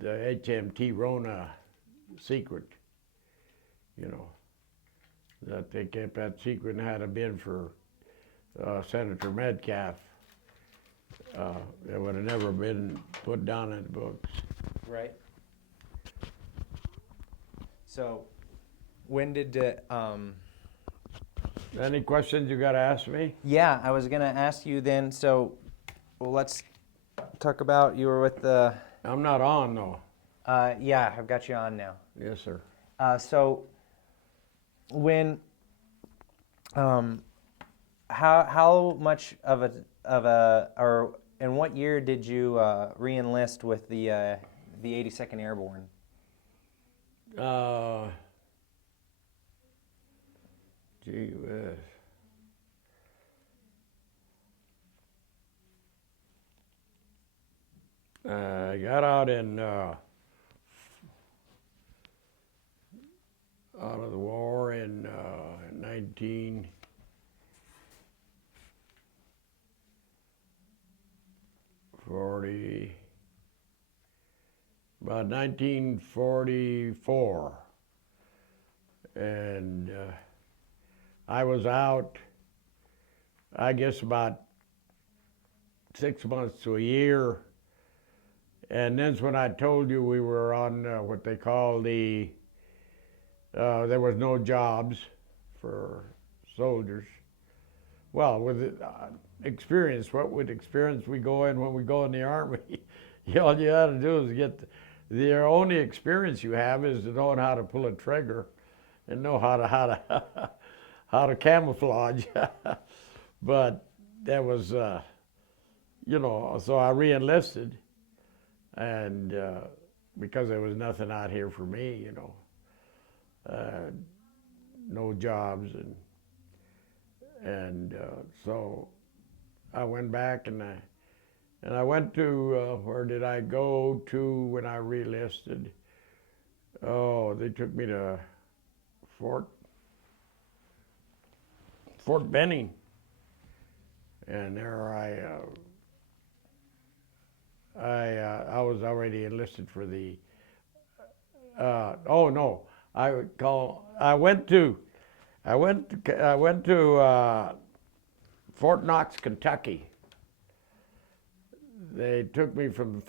HMT Rona secret, you know, that they kept that secret and had it been for Senator Metcalf. It would have never been put down in the books. right. So, when did Any questions you got to ask me? yeah, I was gonna ask you then. So, well, let's talk about you were with the. I'm not on though. Yeah, I've got you on now. Yes, sir. So, when, how much of a or in what year did you re-enlist with the 82nd Airborne? Gee whiz. I got out out of the war in 1944, and I was out, I guess, about 6 months to a year. And that's when I told you we were on what they call there was no jobs for soldiers. Well, with experience, what would experience we go in when we go in the Army? All you had to do is the only experience you have is to know how to pull a trigger and know how to camouflage. But that was, so I re-enlisted. And because there was nothing out here for me, no jobs, and so I went back and I went to where did I go to when I re-enlisted? Oh, they took me to Fort Benning, and there I was already enlisted for the. Oh no, I went to Fort Knox, Kentucky. They took me from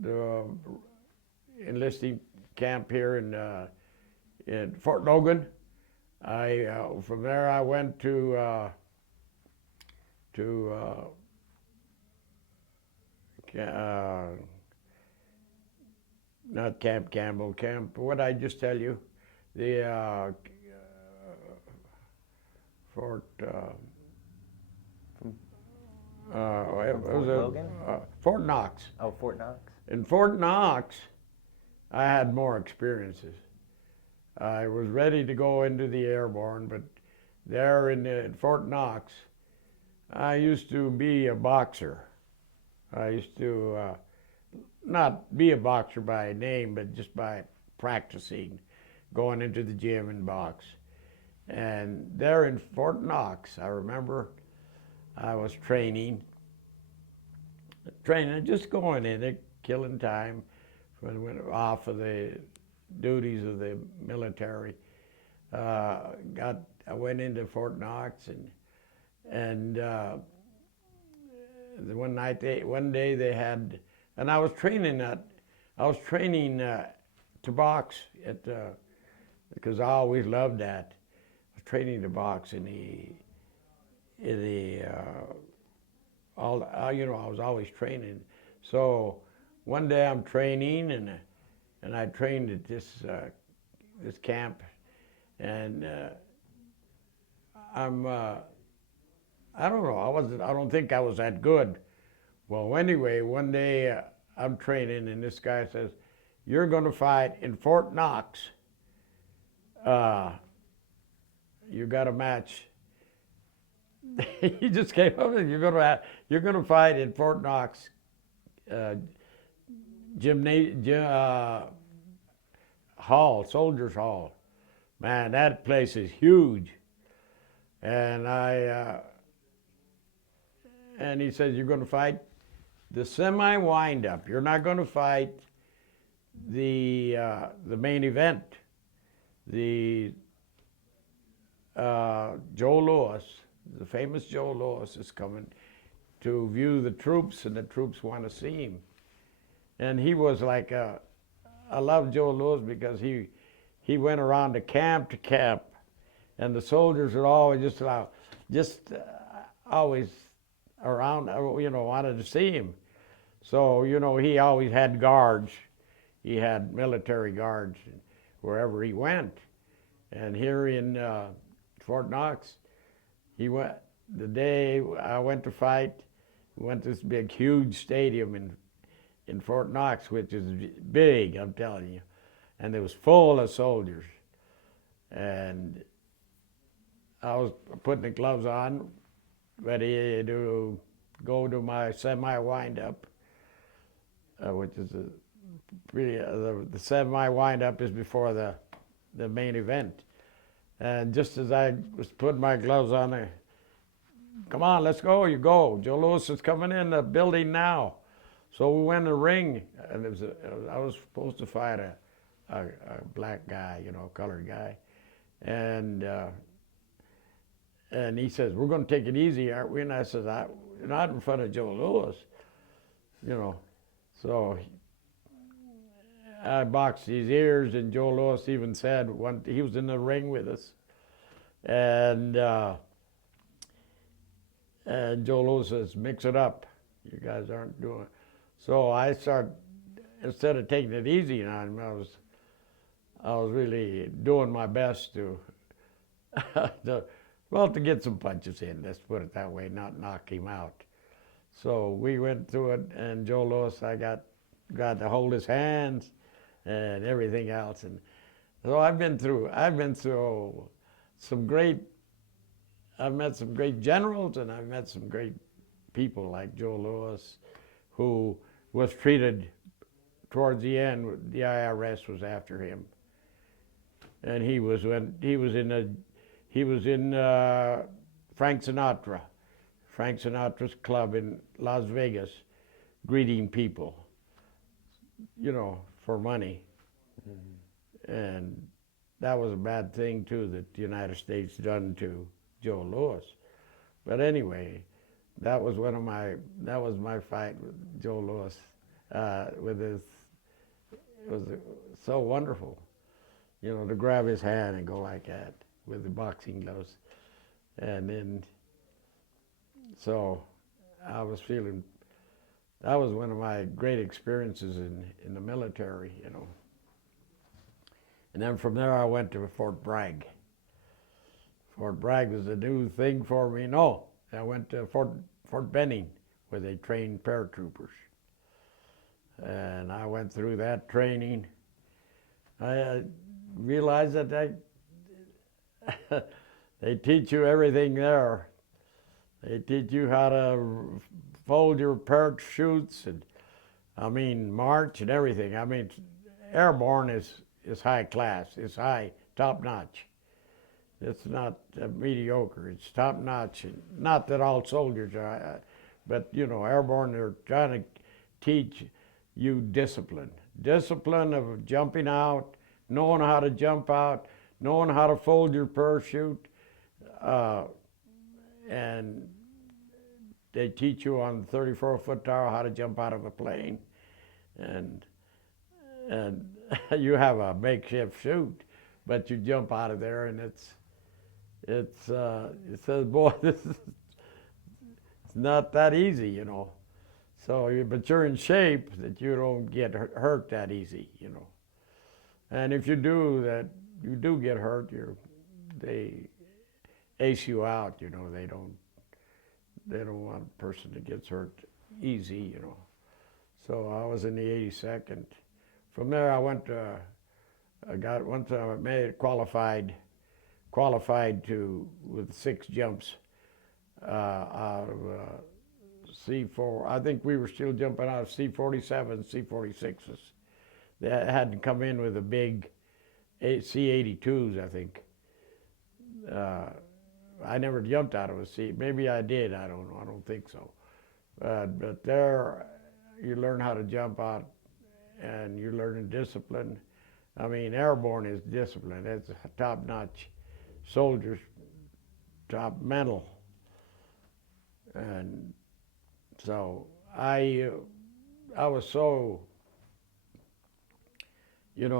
the enlisting camp here in Fort Logan. From there I went to not Camp Campbell, what I just tell you, the Fort Logan? Fort Knox. Oh, Fort Knox. In Fort Knox, I had more experiences. I was ready to go into the airborne, but there in Fort Knox, I used to be a boxer. I used to not be a boxer by name, but just by practicing, going into the gym and box. And there in Fort Knox, I remember I was training, just going in it, killing time when I went off of the duties of the military. I went into Fort Knox and one day they had, and I was training to box because I always loved that. I was training to box I was always training. So one day I'm training and I trained at this camp, and I don't know, I don't think I was that good. Well, anyway, one day I'm training and this guy says, "You're going to fight in Fort Knox. You got a match." He just came up and you're going to fight in Fort Knox hall, Soldiers Hall. Man, that place is huge. And and he says, "You're going to fight the semi wind-up. You're not going to fight the main event. The Joe Louis, the famous Joe Louis, is coming to view the troops, and the troops want to see him." And he was like, I love Joe Louis because he went around to camp, and the soldiers would always always around, wanted to see him. So, he always had guards. He had military guards wherever he went. And here in Fort Knox, he went, the day I went to fight, we went to this big, huge stadium in Fort Knox, which is big, I'm telling you. And it was full of soldiers. And I was putting the gloves on, ready to go to my semi-wind-up, which is the semi-wind-up is before the main event. And just as I was putting my gloves on, "Come on, let's go." "You go. Joe Louis is coming in the building now." So we went in the ring, and I was supposed to fight a black guy, colored guy, and he says, "We're going to take it easy, aren't we?" And I said, "Not in front of Joe Louis," So I boxed his ears, and Joe Louis even said he was in the ring with us, and Joe Louis says, "Mix it up. You guys aren't doing." So I started, instead of taking it easy on him, I was really doing my best to to get some punches in. Let's put it that way, not knock him out. So we went through it, and Joe Louis, I got to hold his hands and everything else. And so I've met some great generals, and I've met some great people like Joe Louis, who was treated towards the end. The IRS was after him, and he was in Frank Sinatra's club in Las Vegas, greeting people, for money. Mm-hmm. And that was a bad thing too that the United States done to Joe Louis. But anyway, that was my fight with Joe Louis. It was so wonderful, to grab his hand and go like that with the boxing gloves. And then, so I was feeling, that was one of my great experiences in the military, And then from there I went to Fort Bragg. Fort Bragg was a new thing for me. No, I went to Fort Benning, where they trained paratroopers. And I went through that training. I realized that they teach you everything there They teach you how to fold your parachutes and, march and everything. Airborne is high class. It's high, top notch. It's not mediocre. It's top notch. Not that all soldiers are, but airborne. They're trying to teach you discipline. Discipline of jumping out, knowing how to jump out, knowing how to fold your parachute, and they teach you on the 34-foot tower how to jump out of a plane, and you have a makeshift chute, but you jump out of there, and it says, boy, this is it's not that easy. So, but you're in shape that you don't get hurt that easy, And if you do get hurt, they ace you out, They don't want a person that gets hurt easy, So I was in the 82nd. From there, I went to, once I made qualified with 6 jumps out of C4. I think we were still jumping out of C-47, C-46s. They hadn't come in with the big C-82s, I think. I never jumped out of a C. Maybe I did. I don't know. I don't think so. But there, you learn how to jump out, and you learn discipline. Airborne is discipline. It's top-notch. Soldiers, top mental. And so I was so, that's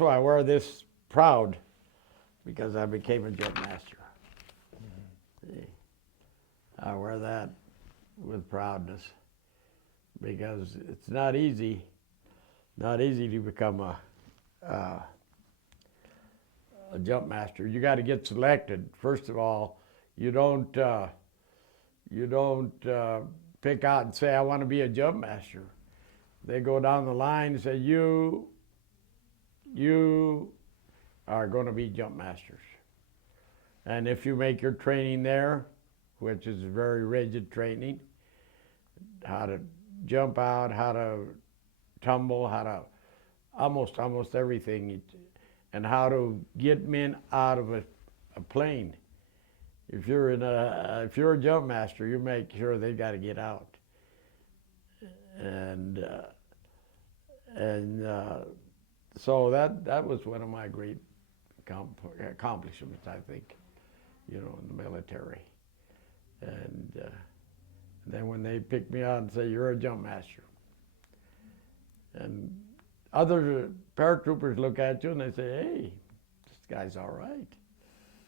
why I wear this proud, because I became a jump master. Mm-hmm. I wear that with proudness, because it's not easy to become a jump master. You got to get selected. First of all, you don't pick out and say, I want to be a jump master. They go down the line and say, you are going to be jump masters. And if you make your training there, which is very rigid training, how to jump out, how to tumble, how to almost everything, and how to get men out of a plane. If you're a jump master, you make sure they got to get out. And so that was one of my great accomplishments, I think, in the military. And then when they pick me out and say, you're a jump master, and other paratroopers look at you and they say, hey, this guy's all right.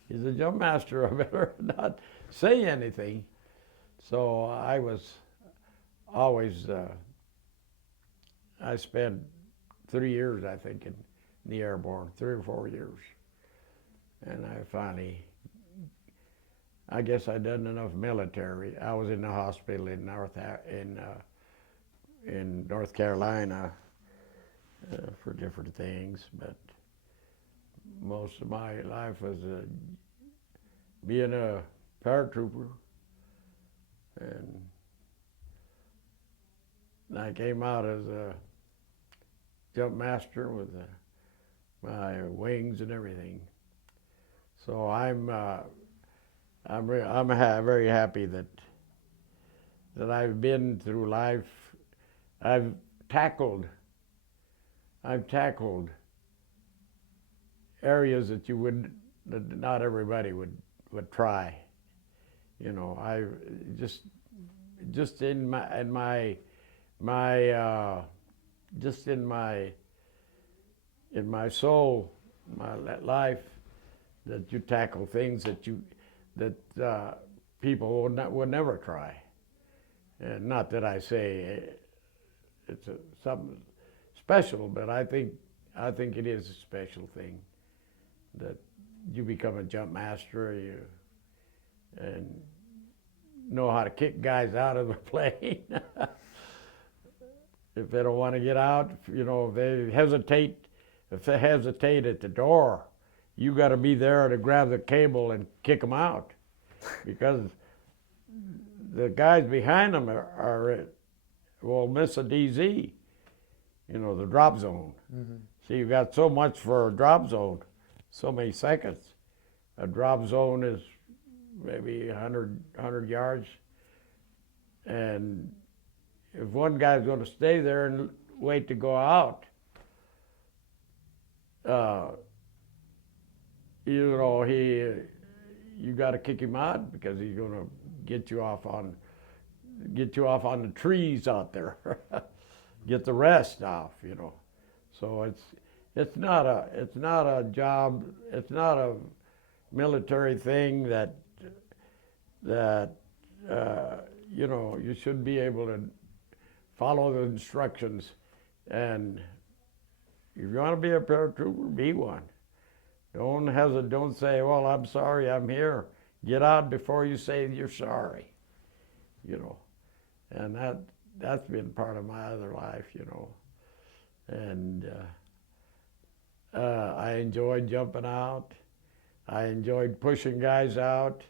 He's a jump master. I better not say anything. So I was always, I spent 3 years, I think, in the airborne, 3 or 4 years. And I finally, I guess I'd done enough military. I was in the hospital in North Carolina for different things, but most of my life was being a paratrooper, and I came out as a jump master with my wings and everything. So I'm very happy that I've been through life. I've tackled areas that not everybody would try. I just in my soul, my life, that you tackle things that people would never try. And not that I say it's something special, but I think it is a special thing that you become a jump master, and know how to kick guys out of the plane. If they don't want to get out, if they hesitate at the door, you got to be there to grab the cable and kick them out. because the guys behind them will miss a DZ, the drop zone. Mm-hmm. So you got so much for a drop zone, so many seconds. A drop zone is maybe 100 yards. And if one guy's going to stay there and wait to go out, you got to kick him out because he's going to get you off on the trees out there. Get the rest off, So it's not a job. It's not a military thing that you should be able to follow the instructions. And if you want to be a paratrooper, be one. Don't hesitate. Don't say, "Well, I'm sorry, I'm here." Get out before you say you're sorry. And that's been part of my other life, And I enjoyed jumping out. I enjoyed pushing guys out,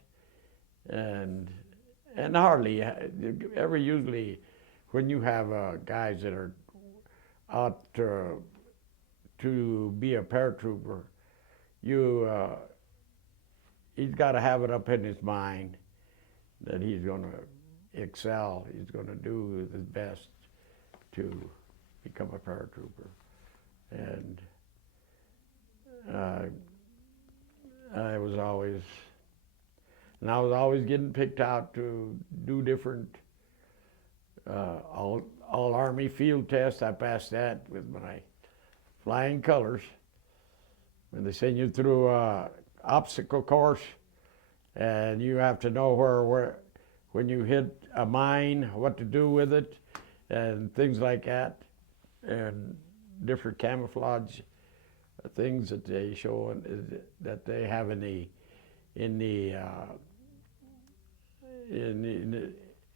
and hardly ever usually when you have guys that are out to be a paratrooper, he's got to have it up in his mind that he's going to excel. He's going to do his best to become a paratrooper, and I was always getting picked out to do different all Army field tests. I passed that with my flying colors. When they send you through a obstacle course, and you have to know where when you hit a mine, what to do with it, and things like that, and different camouflage things that they show that they have in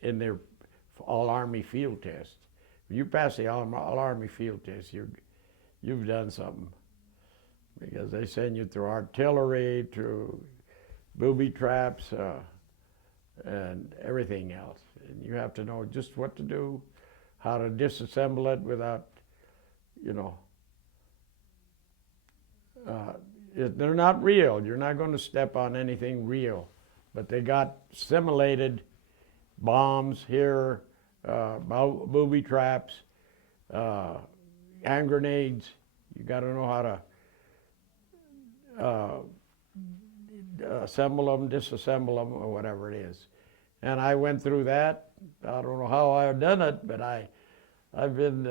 their all Army field test. When you pass the all Army field test, you've done something, because they send you through artillery, through booby traps, and everything else. And you have to know just what to do, how to disassemble it without, they're not real. You're not going to step on anything real. But they got simulated bombs here, booby traps, hand grenades. You got to know how to assemble them, disassemble them, or whatever it is. And I went through that. I don't know how I've done it, but I've been.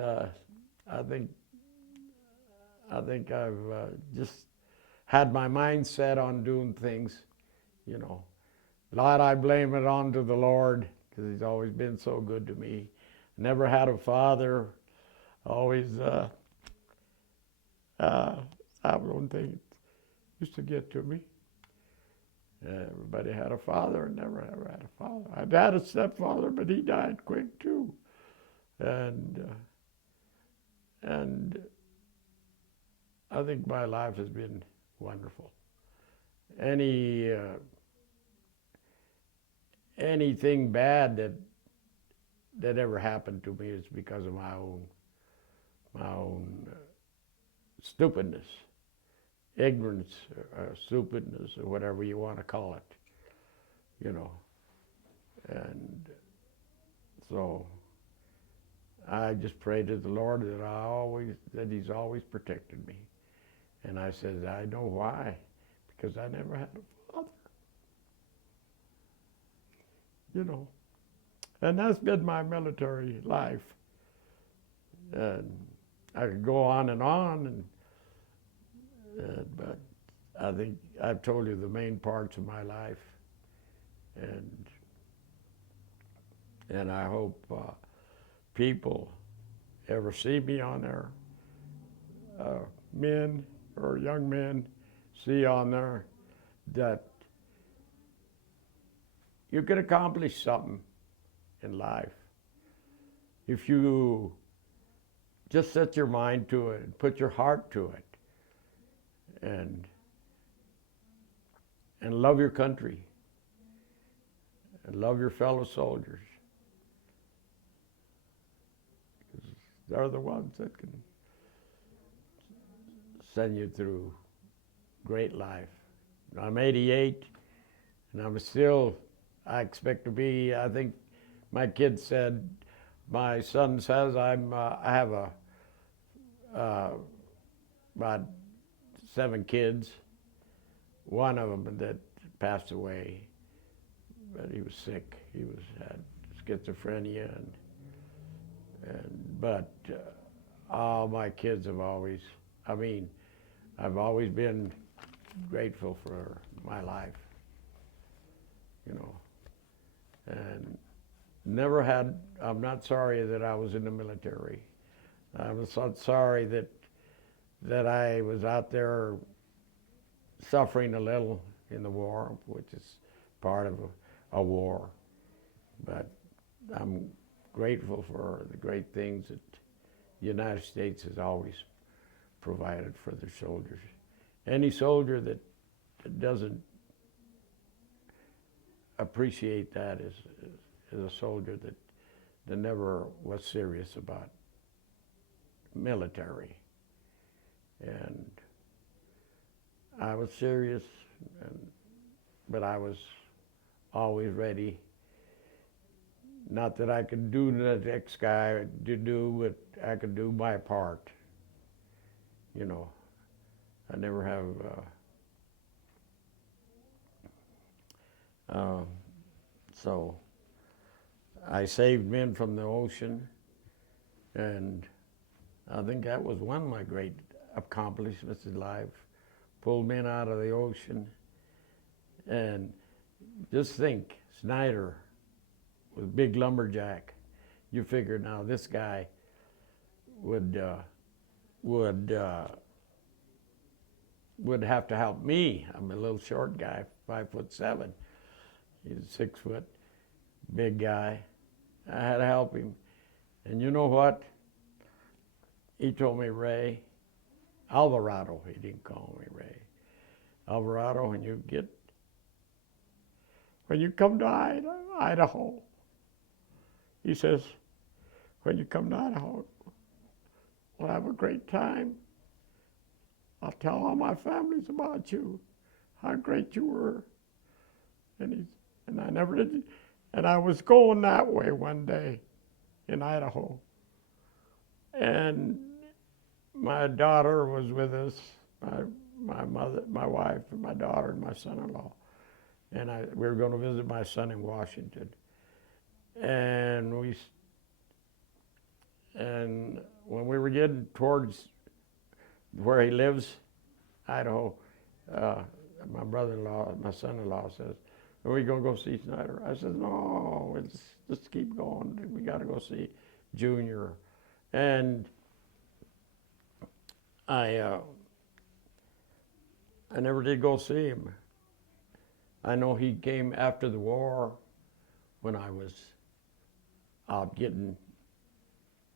I think I've just had my mind set on doing things, A lot I blame it on to the Lord, because He's always been so good to me. Never had a father. Always, that one thing used to get to me. Everybody had a father, and never ever had a father. I've had a stepfather, but he died quick too. And I think my life has been wonderful. Anything bad that ever happened to me is because of my own stupidness, ignorance, stupidness, or whatever you want to call it, And so I just pray to the Lord that He's always protected me. And I said, I know why, because I never had a father. And that's been my military life. And I could go on, but I think I've told you the main parts of my life, and I hope people ever see me on there, men or young men see on there that you can accomplish something in life if you just set your mind to it and put your heart to it, and love your country, and love your fellow soldiers. Because they're the ones that can send you through great life. I'm 88, and I expect to be, I think my kid said, my son says I have about 7 kids. One of them that passed away, but he was sick. He had schizophrenia, but all my kids have always, I've always been grateful for my life, and I'm not sorry that I was in the military. I was not sorry that I was out there suffering a little in the war, which is part of a war. But I'm grateful for the great things that the United States has always provided for their soldiers. Any soldier that doesn't appreciate that is a soldier that never was serious about military. And I was serious, but I was always ready. Not that I could do the next guy to do, but I could do my part. I never have. So I saved men from the ocean, and I think that was one of my great accomplishments in life. Pulled men out of the ocean, and just think, Snyder was a big lumberjack. You figure now this guy would have to help me. I'm a little short guy, 5'7". He's 6 foot, big guy. I had to help him. And you know what? He told me, Ray, Alvarado, he didn't call me Ray. Alvarado, when you come to Idaho, he says, when you come to Idaho, we'll have a great time. I'll tell all my families about you, how great you were. And I never did. And I was going that way one day in Idaho. And my daughter was with us, my mother, my wife, and my daughter, and my son-in-law. And we were going to visit my son in Washington. And when we were getting towards where he lives, Idaho, my brother-in-law, my son-in-law says, "Are we going to go see Snyder?" I said, "No, let's keep going. We got to go see Junior." And I never did go see him. I know he came after the war when I was out getting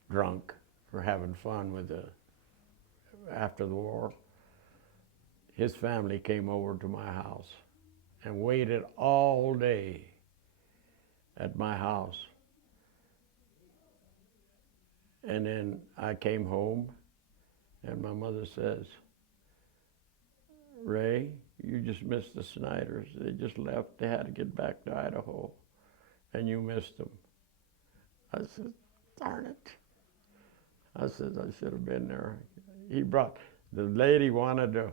drunk or having fun after the war. His family came over to my house and waited all day at my house. And then I came home, and my mother says, "Ray, you just missed the Snyders. They just left. They had to get back to Idaho, and you missed them." I said, "Darn it." I said, "I should have been there." The lady wanted to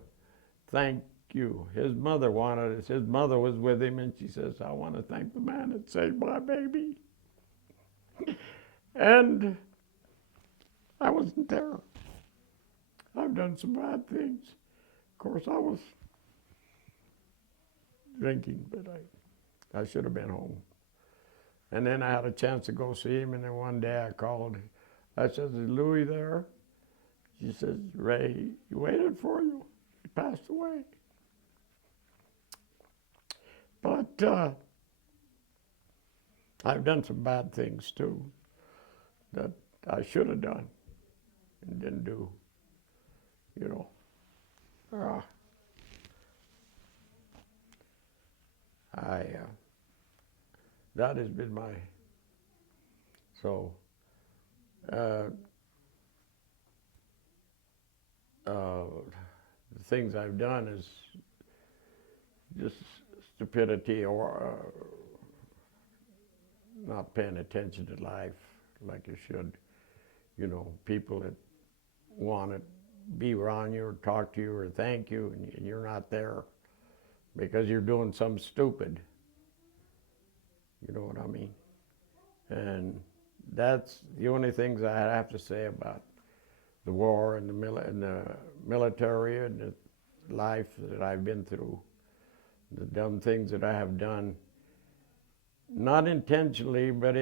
thank you. His mother was with him, and she says, "I want to thank the man that saved my baby." And I wasn't there. I've done some bad things. Of course, I was drinking, but I should have been home. And then I had a chance to go see him, and then one day I called. I said, "Is Louis there?" She says, "Ray, he waited for you. He passed away." But I've done some bad things too that I should have done and didn't do, that has been my, so, the things I've done is just stupidity or not paying attention to life like you should. You know, people that want to be around you or talk to you or thank you, and you're not there because you're doing something stupid. You know what I mean? And that's the only things I have to say about the war and the military and the life that I've been through, the dumb things that I have done, not intentionally, but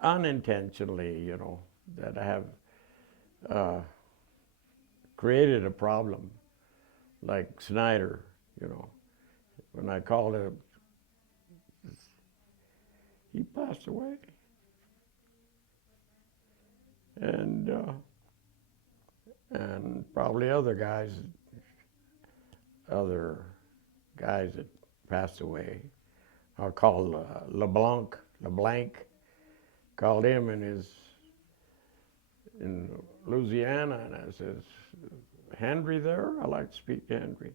unintentionally, you know, that I have created a problem, like Snyder, you know. When I called him, he passed away. And probably other guys that passed away. I called LeBlanc, called him in Louisiana, and I says, Henry there? I like to speak to Henry.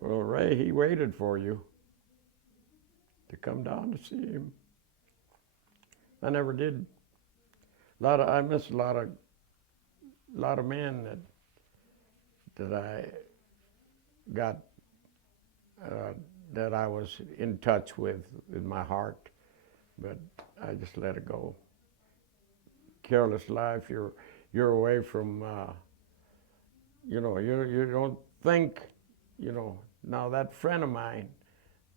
Well, Ray, he waited for you to come down to see him. I never did. I miss a lot of men that I got, that I was in touch with my heart, but I just let it go. Careless life. You're away from. You know, you don't think. You know. Now that friend of mine,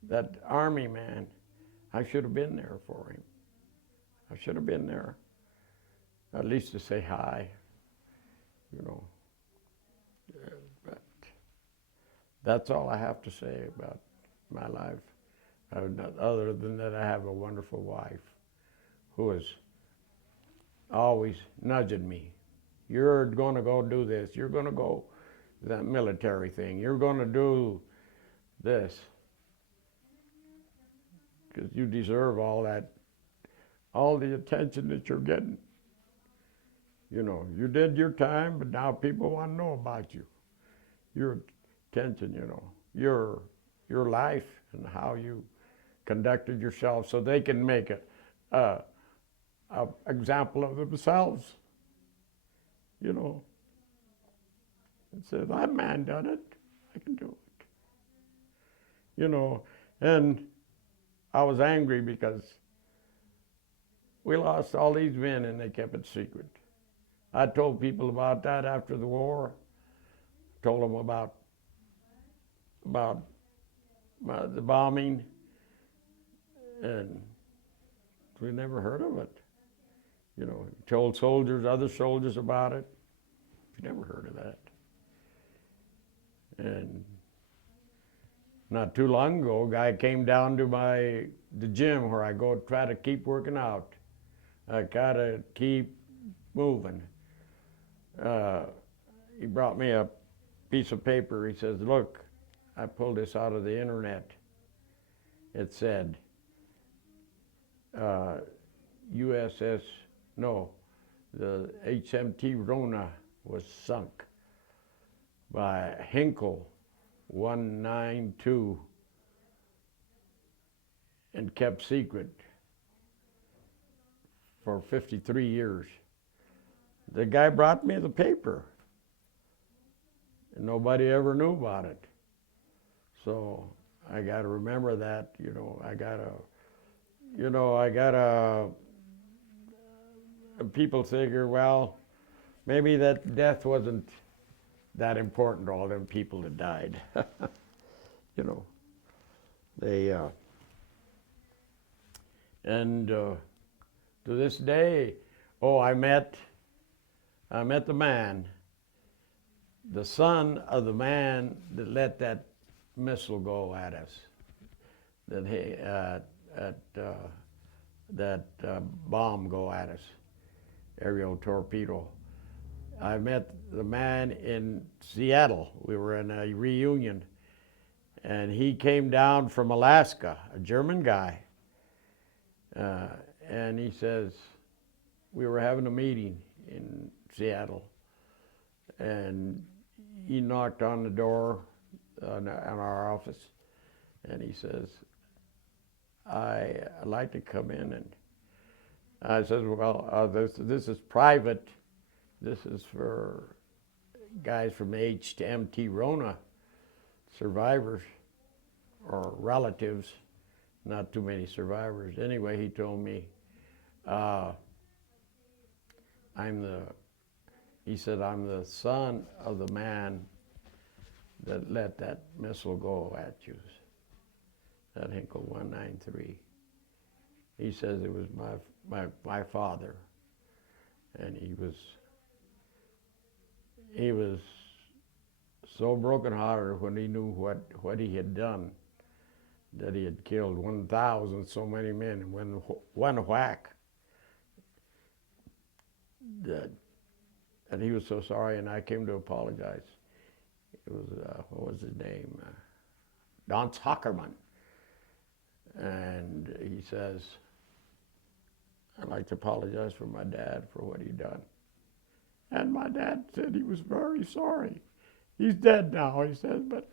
that army man, I should have been there for him. I should have been there, at least to say hi. You know. But that's all I have to say about my life. Other than that, I have a wonderful wife who is always nudging me. You're going to go do this. You're going to go that military thing. You're going to do this because you deserve all the attention that you're getting. You know, you did your time, but now people want to know about you. Your attention, you know, your life and how you conducted yourself, so they can make a example of themselves. You know, and say, that man done it, I can do it. You know, and I was angry because we lost all these men and they kept it secret. I told people about that after the war. Told them about the bombing, and we never heard of it. You know, told other soldiers about it. We never heard of that. And not too long ago, a guy came down to the gym where I go try to keep working out. I gotta keep moving. He brought me a piece of paper. He says, look, I pulled this out of the internet. It said, the HMT Rona was sunk by Hinkle 192 and kept secret for 53 years. The guy brought me the paper, and nobody ever knew about it. So I got to remember that, you know, people figure, well, maybe that death wasn't that important to all them people that died. You know, they, and to this day, I met the man, the son of the man that let that missile go at us, that bomb go at us, aerial torpedo. I met the man in Seattle. We were in a reunion, and he came down from Alaska, a German guy, And he says, we were having a meeting in Seattle, and he knocked on the door on our office, and he says, I'd like to come in. And I said, well, this is private. This is for guys from H to MT Rona, survivors or relatives, not too many survivors. Anyway, he told me, he said, I'm the son of the man that let that missile go at you, that Hinkle 193. He says it was my father, and he was so brokenhearted when he knew what he had done, that he had killed 1,000 so many men in one whack. And he was so sorry, and I came to apologize. It was, what was his name? Don Zuckerman. And he says, I'd like to apologize for my dad for what he done. And my dad said he was very sorry. He's dead now, he said, but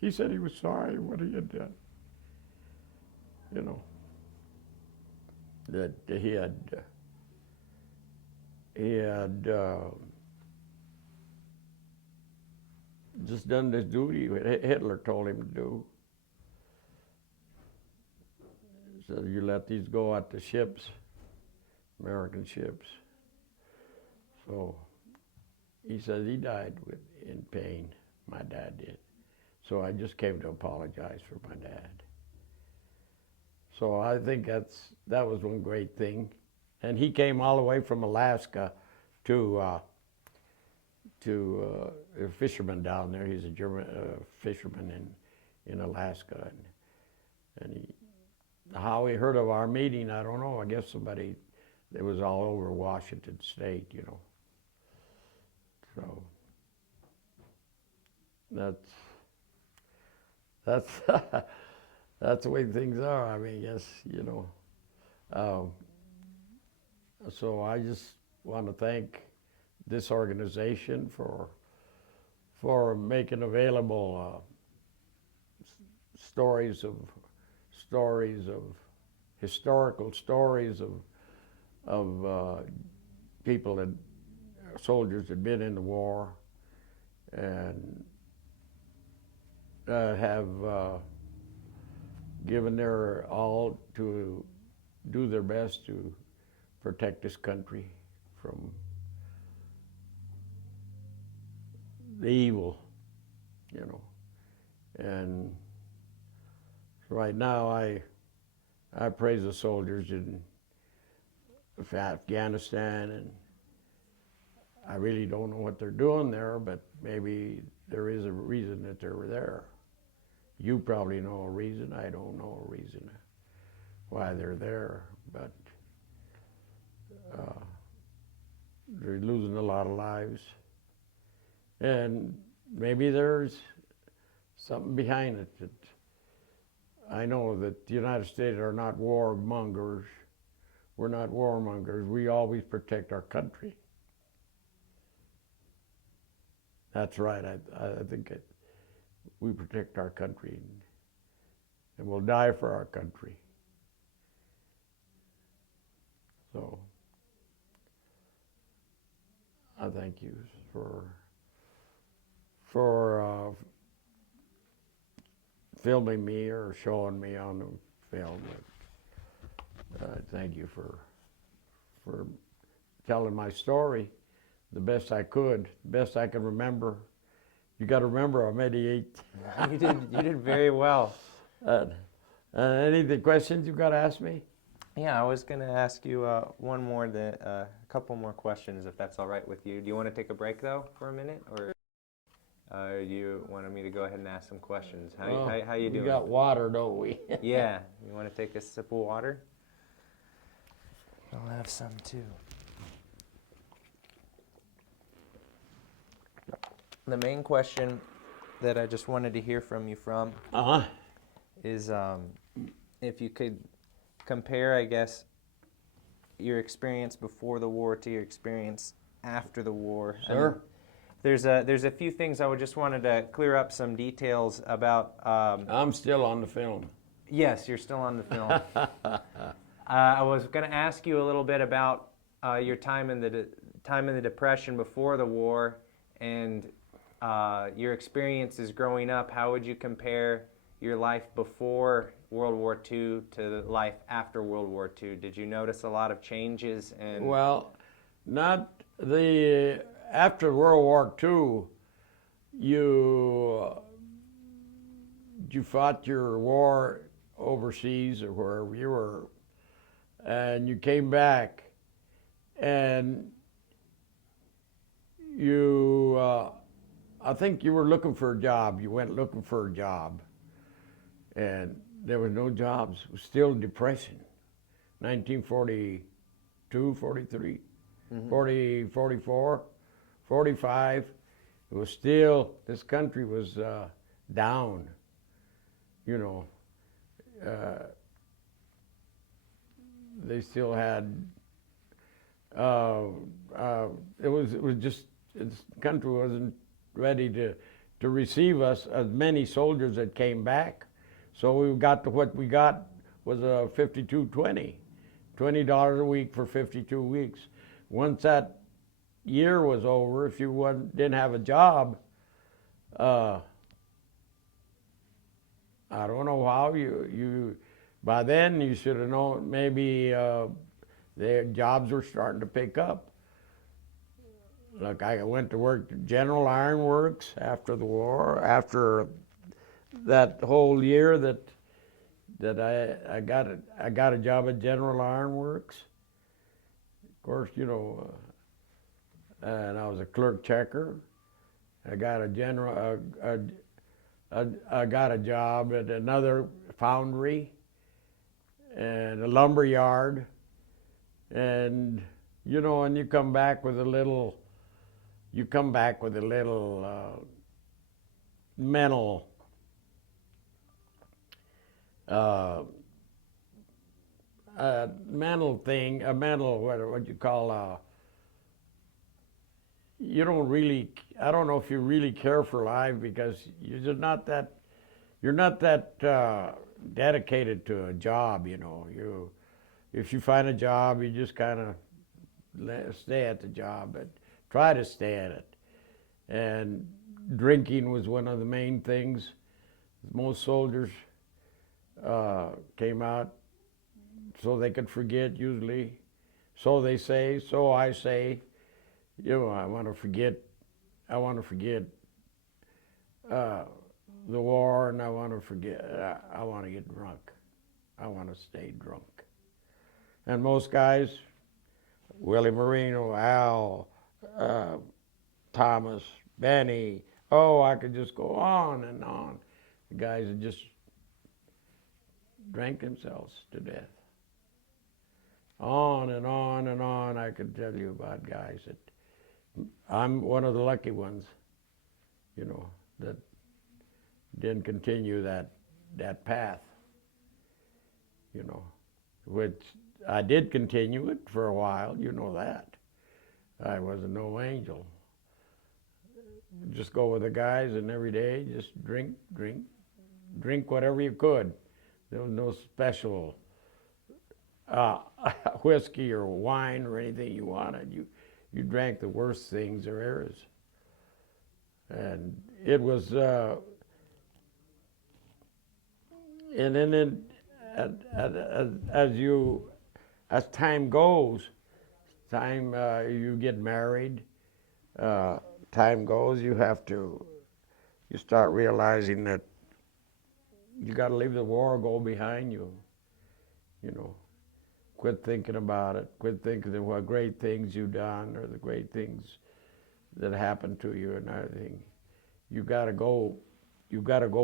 he said he was sorry what he had done. You know, that he had just done this duty Hitler told him to do. So you let these go at the ships, American ships. So he says he died in pain, my dad did. So I just came to apologize for my dad. So I think that was one great thing. And he came all the way from Alaska to a fisherman down there. He's a German fisherman in Alaska. And he, how he heard of our meeting, I don't know. I guess somebody, it was all over Washington State, you know. So that's the way things are. I mean, yes, you know. So I just want to thank this organization for making available historical stories of people that soldiers had been in the war and have given their all to do their best to protect this country from the evil, you know. And right now I praise the soldiers in Afghanistan, and I really don't know what they're doing there, but maybe there is a reason that they're there. You probably know a reason. I don't know a reason why they're there, but they're losing a lot of lives. And maybe there's something behind it. That I know that the United States are not warmongers. We're not warmongers. We always protect our country. That's right. I think we protect our country, and we'll die for our country. So I thank you for filming me or showing me on the film. Thank you for telling my story the best I could, the best I can remember. You got to remember, I'm 88. You did very well. Any of the questions you got to ask me? Yeah, I was going to ask you a couple more questions, if that's all right with you. Do you want to take a break, though, for a minute? Or you wanted me to go ahead and ask some questions? How you doing? We got water, don't we? Yeah. You want to take a sip of water? I'll have some, too. The main question that I just wanted to hear from you is if you could compare, I guess, your experience before the war to your experience after the war. Sir? There's a few things I just wanted to clear up some details about. I'm still on the film. Yes, you're still on the film. I was going to ask you a little bit about your time in the Depression before the war, and your experiences growing up. How would you compare your life before World War II to life after World War II? Did you notice a lot of changes? And Well, not the after World War II. You fought your war overseas or wherever you were, and you came back, and you. I think you were looking for a job. You went looking for a job, and there was no jobs. It was still depression. 1942, 43, 40, 44, 45. It was still, this country was down, you know. They still had, it was just, this country wasn't ready to receive us, as many soldiers that came back. So we got to what we got was a 52-20, $20 a week for 52 weeks. Once that year was over, if you didn't have a job, I don't know how you by then you should have known maybe the jobs were starting to pick up. Like I went to work at General Iron Works after the war, after that whole year that I got a job at General Iron Works. Of course, you know, and I was a clerk checker. I got I got a job at another foundry and a lumber yard, and you know, and you come back with a little mental thing, a mental what you call you don't really, I don't know if you really care for life because you're not that dedicated to a job, you know. If you find a job, you just kind of stay at the job, but try to stay at it. And drinking was one of the main things. Most soldiers came out so they could forget, usually. So they say, so I say. You know, I want to forget the war, and I want to get drunk. I want to stay drunk. And most guys, Willie Marino, Al, Thomas, Benny, I could just go on and on. The guys that just drank themselves to death. On and on and on I could tell you about guys that I'm one of the lucky ones, you know, that didn't continue that path, you know, which I did continue it for a while, you know that. I was no angel. Just go with the guys and every day just drink whatever you could. There was no special whiskey or wine or anything you wanted. You drank the worst things there is. And it was, and then as time goes, you get married, time goes, you start realizing that you got to leave the war go behind you, you know. Quit thinking about it. Quit thinking of what great things you've done or the great things that happened to you and everything. You got to go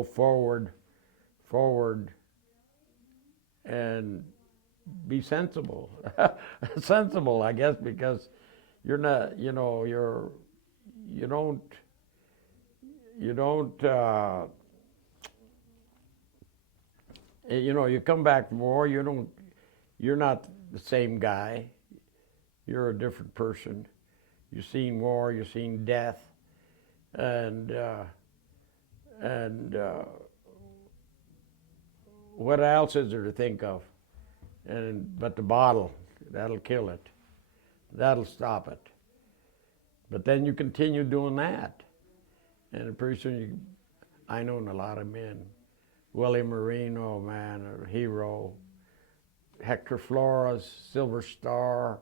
forward, and be sensible. Sensible, I guess, because you're not, you know, you don't, you know, you come back from war, you don't you're not the same guy. You're a different person. You've seen war, you've seen death, and what else is there to think of? But the bottle, that'll kill it. That'll stop it. But then you continue doing that, and pretty soon I know a lot of men. Willie Marino, man, a hero. Hector Flores, Silver Star,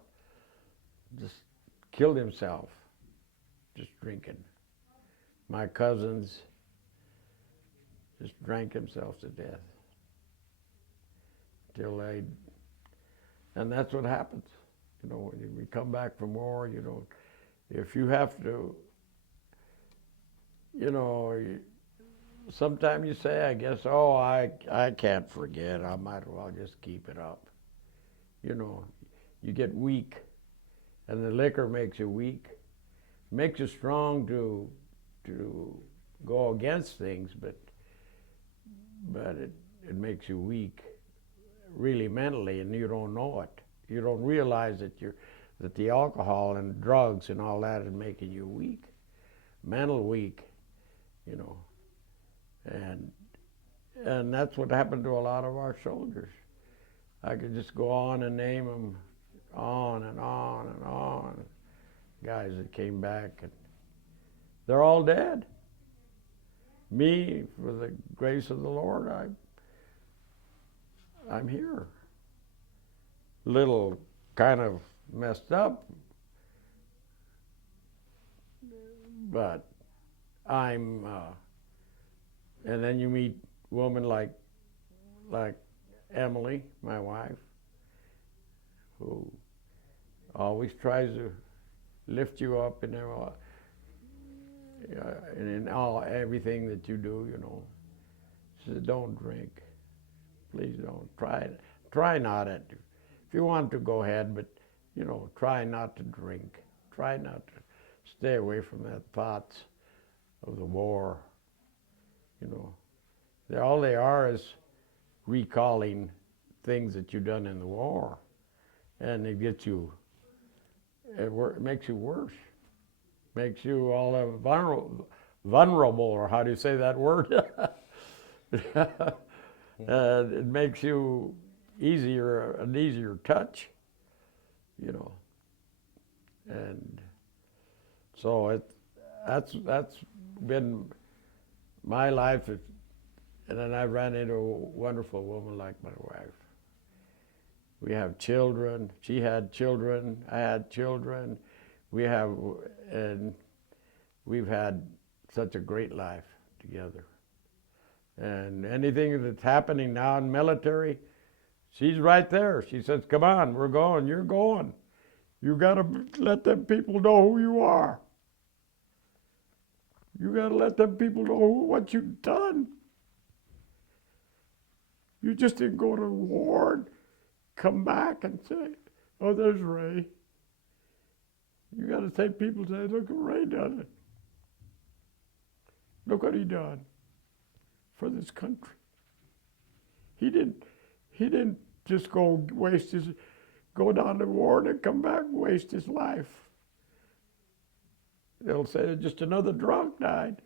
just killed himself, just drinking. My cousins just drank themselves to death. And that's what happens. You know, when we come back from war, you know, if you have to, you know, sometimes you say, I guess, oh, I can't forget. I might as well just keep it up. You know, you get weak, and the liquor makes you weak. It makes you strong to go against things, but it makes you weak, really mentally, and you don't know it. You don't realize that the alcohol and drugs and all that is making you weak, mental weak, you know. And that's what happened to a lot of our soldiers. I could just go on and name them on and on and on. Guys that came back, and they're all dead. Me, for the grace of the Lord, I'm here. Little kind of messed up, but and then you meet women like Emily, my wife, who always tries to lift you up in everything that you do, you know. She said, don't drink. Please don't. Try not to. If you want to, go ahead, but, you know, try not to drink. Try not to stay away from that thoughts of the war. You know, all they are is recalling things that you've done in the war, and it makes you worse. Makes you all vulnerable, or how do you say that word? It makes you an easier touch, you know. And so that's been my life. And then I ran into a wonderful woman like my wife. We have children. She had children. I had children. We've had such a great life together. And anything that's happening now in military, she's right there. She says, come on, we're going, you're going. You got to let them people know who you are. You got to let them people know what you've done. You just didn't go to war and come back and say, oh, there's Ray. You got to take people and say, look what Ray done it. Look what he done for this country. He didn't just go down to war and then come back and waste his life. They'll say just another drunk died.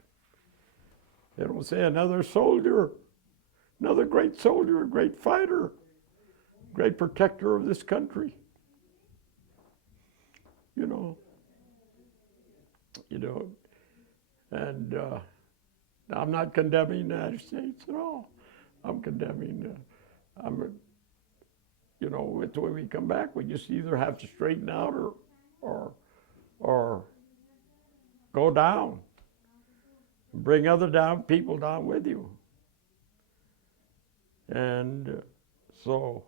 They don't say another soldier, another great soldier, a great fighter, great protector of this country. You know, and I'm not condemning the United States at all. I'm condemning, you know, it's when we come back, we just either have to straighten out or go down. Bring other people down with you. And so,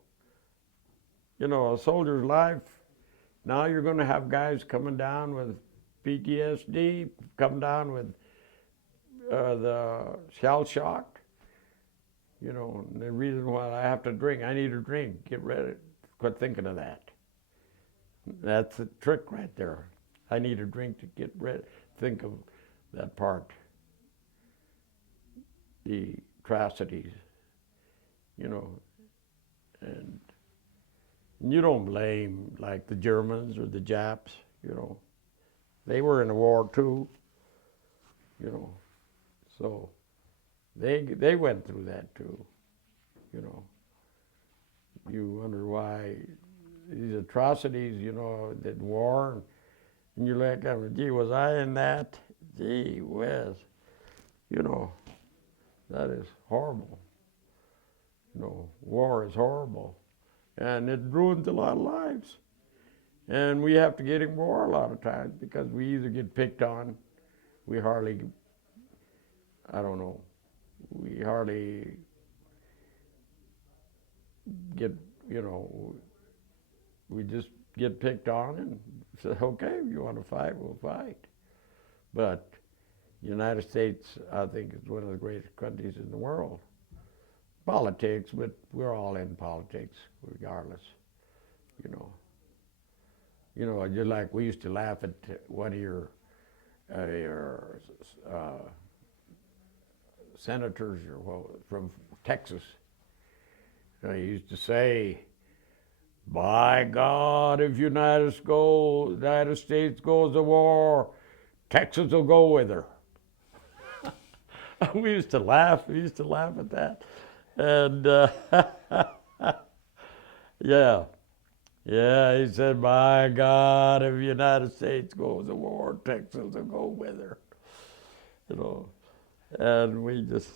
you know, a soldier's life, now you're going to have guys coming down with PTSD, come down with the shell shock. You know, and the reason why I have to drink, I need a drink. Get ready. Quit thinking of that. That's the trick right there. I need a drink to get ready. Think of that part. The atrocities, you know, and And you don't blame like the Germans or the Japs, you know. They were in the war too, you know. So they went through that too, you know. You wonder why these atrocities, you know, that war, and you look at, gee, was I in that? Gee whiz, you know, that is horrible. You know, war is horrible, and it ruins a lot of lives. And we have to get in war a lot of times because we either get picked on, we hardly, I don't know, we hardly get, you know, we just get picked on and say, okay, if you want to fight, we'll fight. But the United States, I think, is one of the greatest countries in the world. Politics, but we're all in politics regardless, you know. You know, just like we used to laugh at one of your senators from Texas. He used to say, by God, if United States goes to war, Texas will go with her. We used to laugh at that. And yeah, he said, by God, if the United States goes to war, Texas will go with her. You know, and we just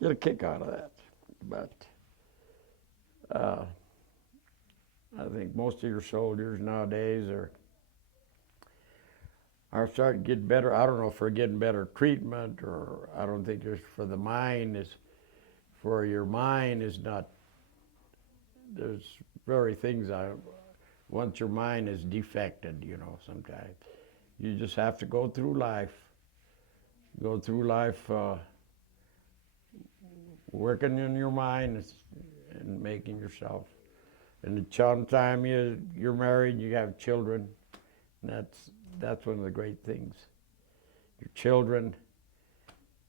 get a kick out of that. But I think most of your soldiers nowadays are starting to get better. I don't know if they're getting better treatment, or I don't think there's for the mind is, for your mind is not, there's very things once your mind is defected, you know, sometimes. You just have to go through life working in your mind and making yourself. And the time you're married, you have children, and that's one of the great things. Your children,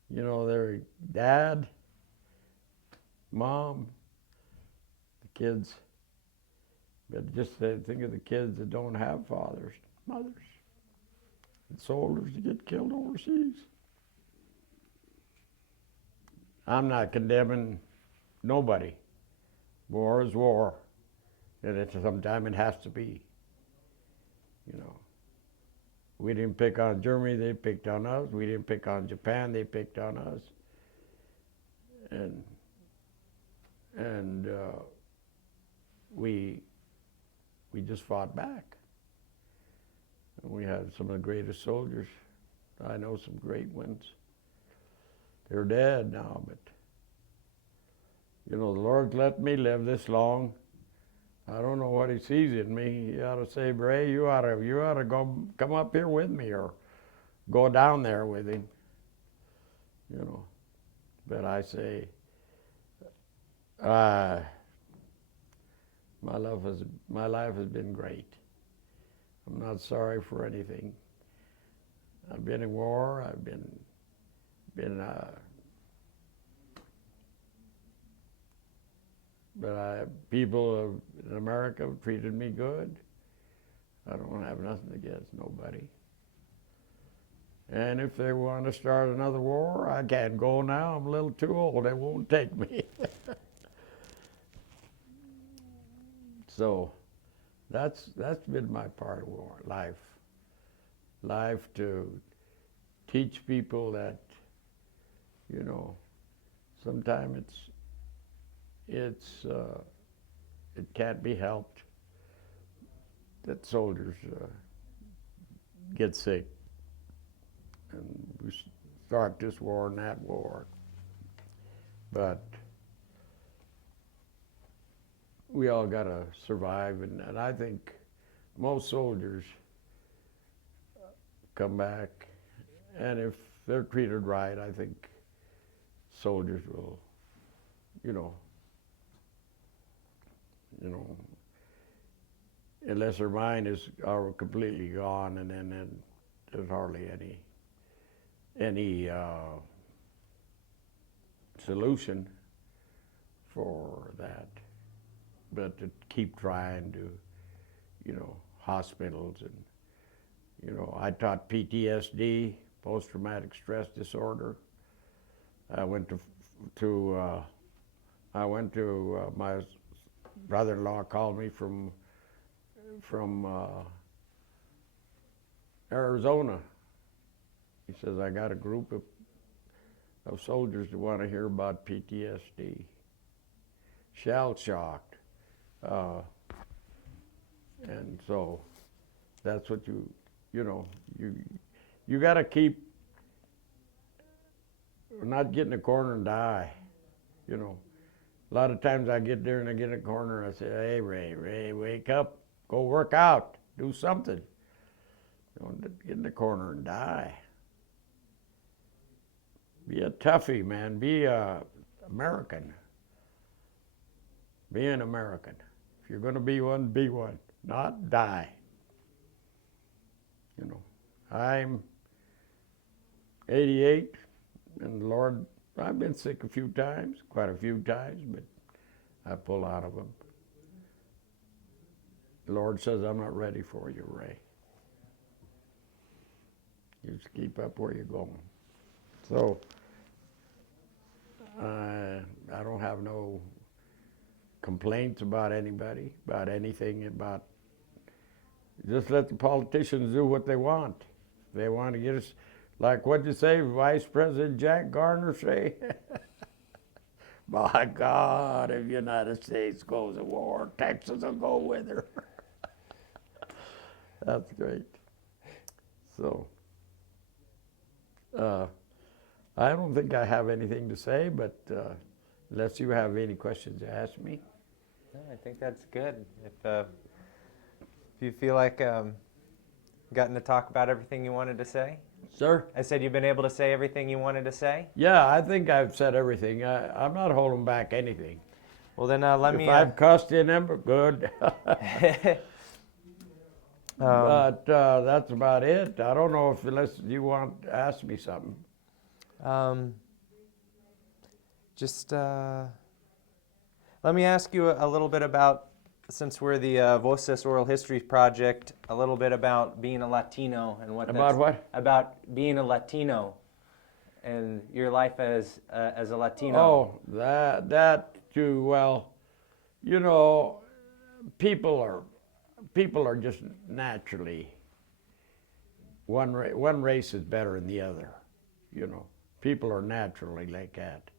you know, they're dad, mom, the kids. But just think of the kids that don't have fathers, mothers, and soldiers that get killed overseas. I'm not condemning nobody. War is war, and sometimes it has to be. You know, we didn't pick on Germany; they picked on us. We didn't pick on Japan; they picked on us. And we just fought back. And we had some of the greatest soldiers. I know some great ones. They're dead now, but you know, the Lord's let me live this long. I don't know what He sees in me. He ought to say, Ray, you ought to go come up here with me, or go down there with Him. You know, but I say, my life has been great. I'm not sorry for anything. I've been in war. I've been but people in America have treated me good. I don't have nothing against nobody. And if they want to start another war, I can't go now. I'm a little too old. They won't take me. So that's been my part of war, life to teach people that, you know, sometimes it can't be helped that soldiers get sick, and we start this war and that war. But we all got to survive, and I think most soldiers come back, and if they're treated right, I think soldiers will, you know, unless their mind is completely gone, and then there's hardly any solution for that. but to keep trying to, hospitals and, I taught PTSD, post-traumatic stress disorder. I went to my brother-in-law called me from Arizona. He says, I got a group of soldiers that want to hear about PTSD. Shell-shocked. And so that's what you got to keep not get in a corner and die. A lot of times I get there and I get in a corner and I say, hey, Ray, wake up, go work out, do something. Don't get in the corner and die. Be a toughie, man. Be a American. Be an American. If you're going to be one, not die. I'm 88, and Lord, I've been sick quite a few times, but I pull out of them. The Lord says, I'm not ready for you, Ray. You just keep up where you're going. So, I don't have no complaints about anybody, about anything, just let the politicians do what they want. They want to get us, like what'd you say, Vice President Jack Garner say? By God, if the United States goes to war, Texas will go with her. That's great. So, I don't think I have anything to say, but unless you have any questions to ask me. No, I think that's good. If you feel like gotten to talk about everything you wanted to say? Sir? I said you've been able to say everything you wanted to say? Yeah, I think I've said everything. I'm not holding back anything. Well, then let me... If I've cussed in them, good. But that's about it. I don't know unless you want to ask me something. Let me ask you a little bit about, since we're the Voces Oral History Project, a little bit about being a Latino and what About what? About being a Latino and your life as a Latino. Oh, that too. Well, people are just naturally, one race is better than the other. People are naturally like that.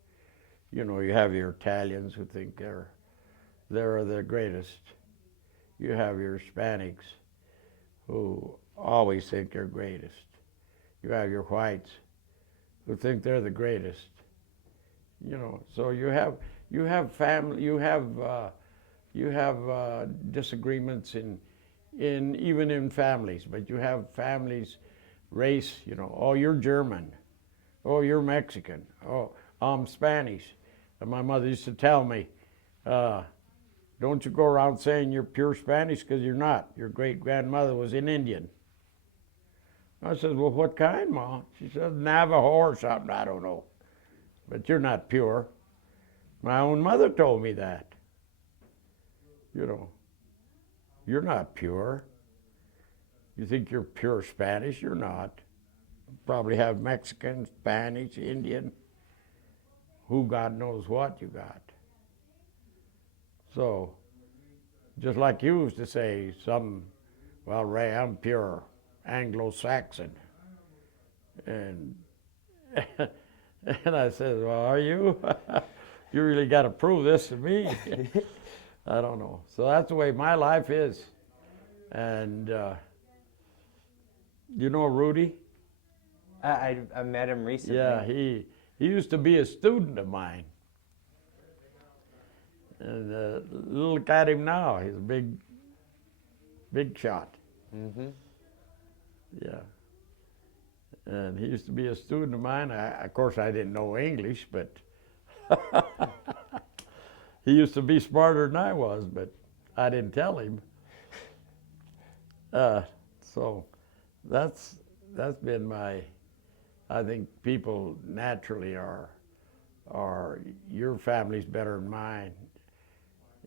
You have your Italians who think they're the greatest. You have your Hispanics who always think they're greatest. You have your whites who think they're the greatest. So you have family, you have disagreements even in families, but you have families, race. Oh, you're German. Oh, you're Mexican. Oh, I'm Spanish. And my mother used to tell me, don't you go around saying you're pure Spanish, because you're not. Your great-grandmother was an Indian. I said, well, what kind, Ma? She said, Navajo or something, I don't know. But you're not pure. My own mother told me that. You're not pure. You think you're pure Spanish? You're not. Probably have Mexican, Spanish, Indian, who God knows what you got. So, just like you used to say, well, Ray, I'm pure Anglo-Saxon. And I said, well, are you? You really got to prove this to me. I don't know. So that's the way my life is. And you know Rudy? I met him recently. Yeah, he used to be a student of mine. And look at him now. He's a big shot. Mm-hmm. Yeah. And he used to be a student of mine. Of course, I didn't know English, but he used to be smarter than I was, but I didn't tell him. So that's been my, I think people naturally are your family's better than mine.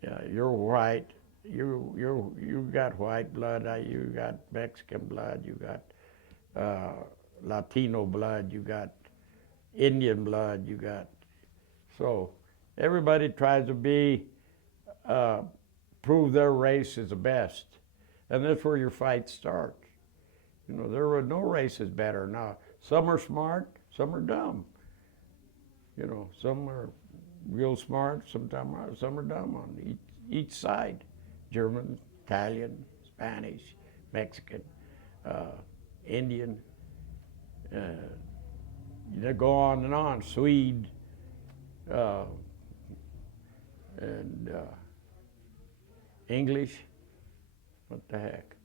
Yeah, you're white. You got white blood. You got Mexican blood. You got Latino blood. You got Indian blood. You got so everybody tries to be prove their race is the best, and that's where your fight starts. You know, there are no races better now. Some are smart, some are dumb. You know, some are real smart, sometimes some are dumb on each side. German, Italian, Spanish, Mexican, Indian. You go on and on. Swede, and English. What the heck?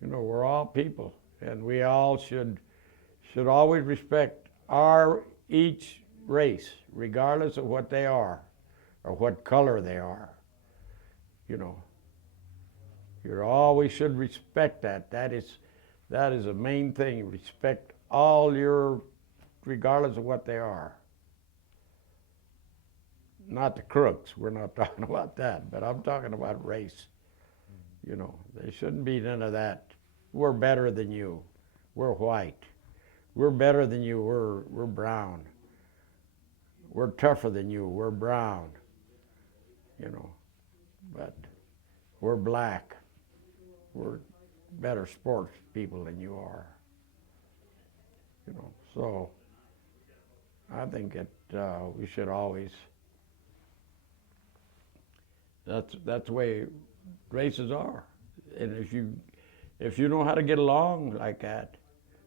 You know, we're all people, and we all should always respect each race, regardless of what they are or what color they are. You know, you always should respect that. That is the main thing. Respect all regardless of what they are. Not the crooks. We're not talking about that, but I'm talking about race. You know, there shouldn't be none of that. We're better than you. We're white. We're better than you. We're brown. We're tougher than you. We're brown. You know, but we're black. We're better sports people than you are. You know, so I think that we should always. That's the way races are, and if you know how to get along like that,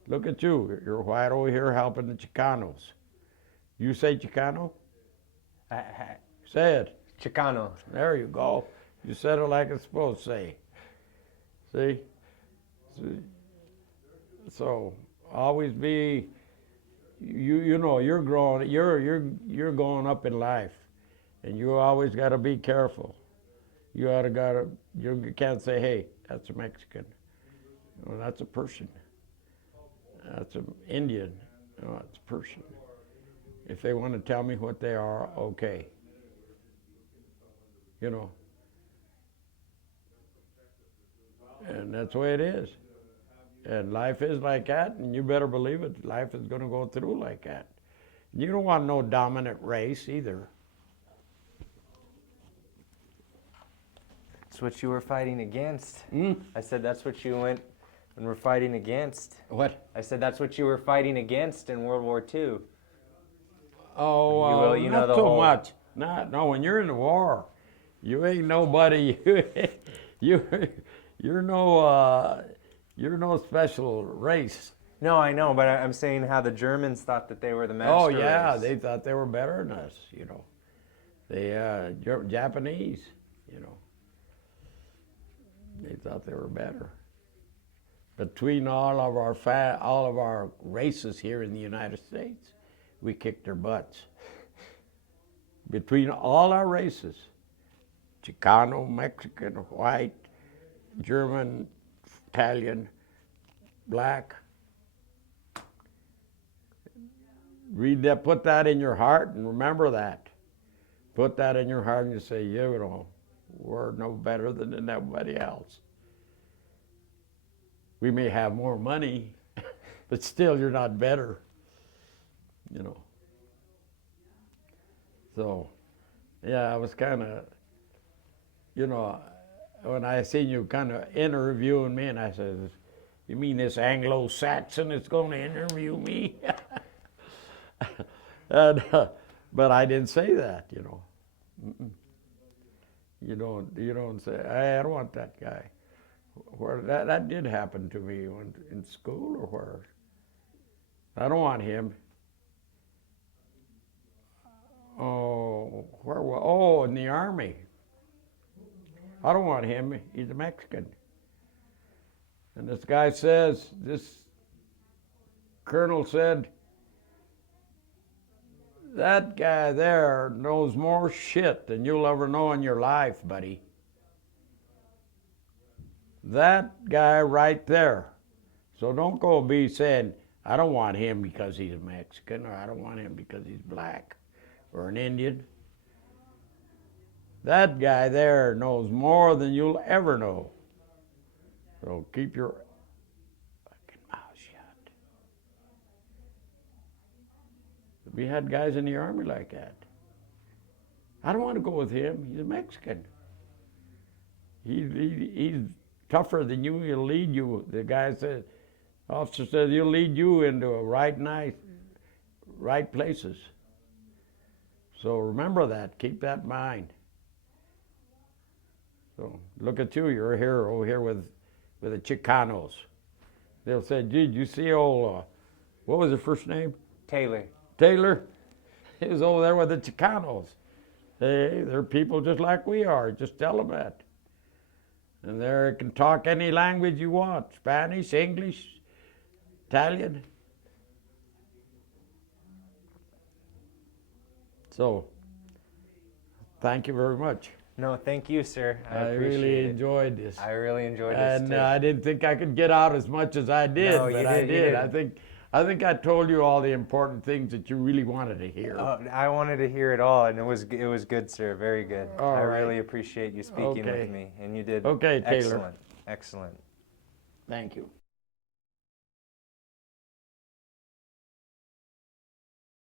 look at you. You're white over here helping the Chicanos. You say Chicano? Say it. Chicano. There you go. You said it like it's supposed to say. See? So always be. You know you're growing. You're going up in life, and you always got to be careful. You can't say, hey, that's a Mexican. No, that's a Persian. That's an Indian. No, that's a Persian. If they want to tell me what they are, okay. You know. And that's the way it is. And life is like that, and you better believe it. Life is going to go through like that. You don't want no dominant race either. That's what you were fighting against. Mm? I said that's what you went and were fighting against. What? I said that's what you were fighting against in World War II. Oh, you know not the so whole- much. No, when you're in the war, you ain't nobody. You're no special race. No, I know, but I'm saying how the Germans thought that they were the master Oh yeah, race. they thought they were better than us. You know, they Japanese. You know, they thought they were better. Between all of our races here in the United States, we kicked their butts. Between all our races, Chicano, Mexican, white, German, Italian, black. Read that, put that in your heart and remember that. Put that in your heart and you say, you know, we're no better than everybody else. We may have more money, but still you're not better, you know. So, yeah, I was kind of, you know, when I seen you kind of interviewing me, and I said, you mean this Anglo-Saxon is going to interview me? And, but I didn't say that, you know. Mm-mm. You don't say, hey, I don't want that guy. Where that did happen to me in school or where. I don't want him. Oh, in the Army. I don't want him. He's a Mexican. And this guy says, this colonel said, that guy there knows more shit than you'll ever know in your life, buddy. That guy right there. So don't go be saying, I don't want him because he's a Mexican, or I don't want him because he's black or an Indian. That guy there knows more than you'll ever know. So keep your fucking mouth shut. We had guys in the army like that. I don't want to go with him. He's a Mexican. He's tougher than you. He'll lead you. The guy said, officer said, he'll lead you into a right places. So remember that. Keep that in mind. So look at you. You're a hero here with the Chicanos. They'll say, "Did you see old? What was his first name? Taylor. Taylor. He was over there with the Chicanos. They're people just like we are. Just tell them that. And they can talk any language you want: Spanish, English, Italian." So, thank you very much. No, thank you, sir. I appreciate really it. enjoyed this. I really enjoyed this And too. I didn't think I could get out as much as I did, No, you but I did, you did. did. I think I told you all the important things that you really wanted to hear. I wanted to hear it all, and it was good, sir. Very good. All I right. really appreciate you speaking Okay. with me, and you did Okay, Taylor. excellent. Excellent. Thank you.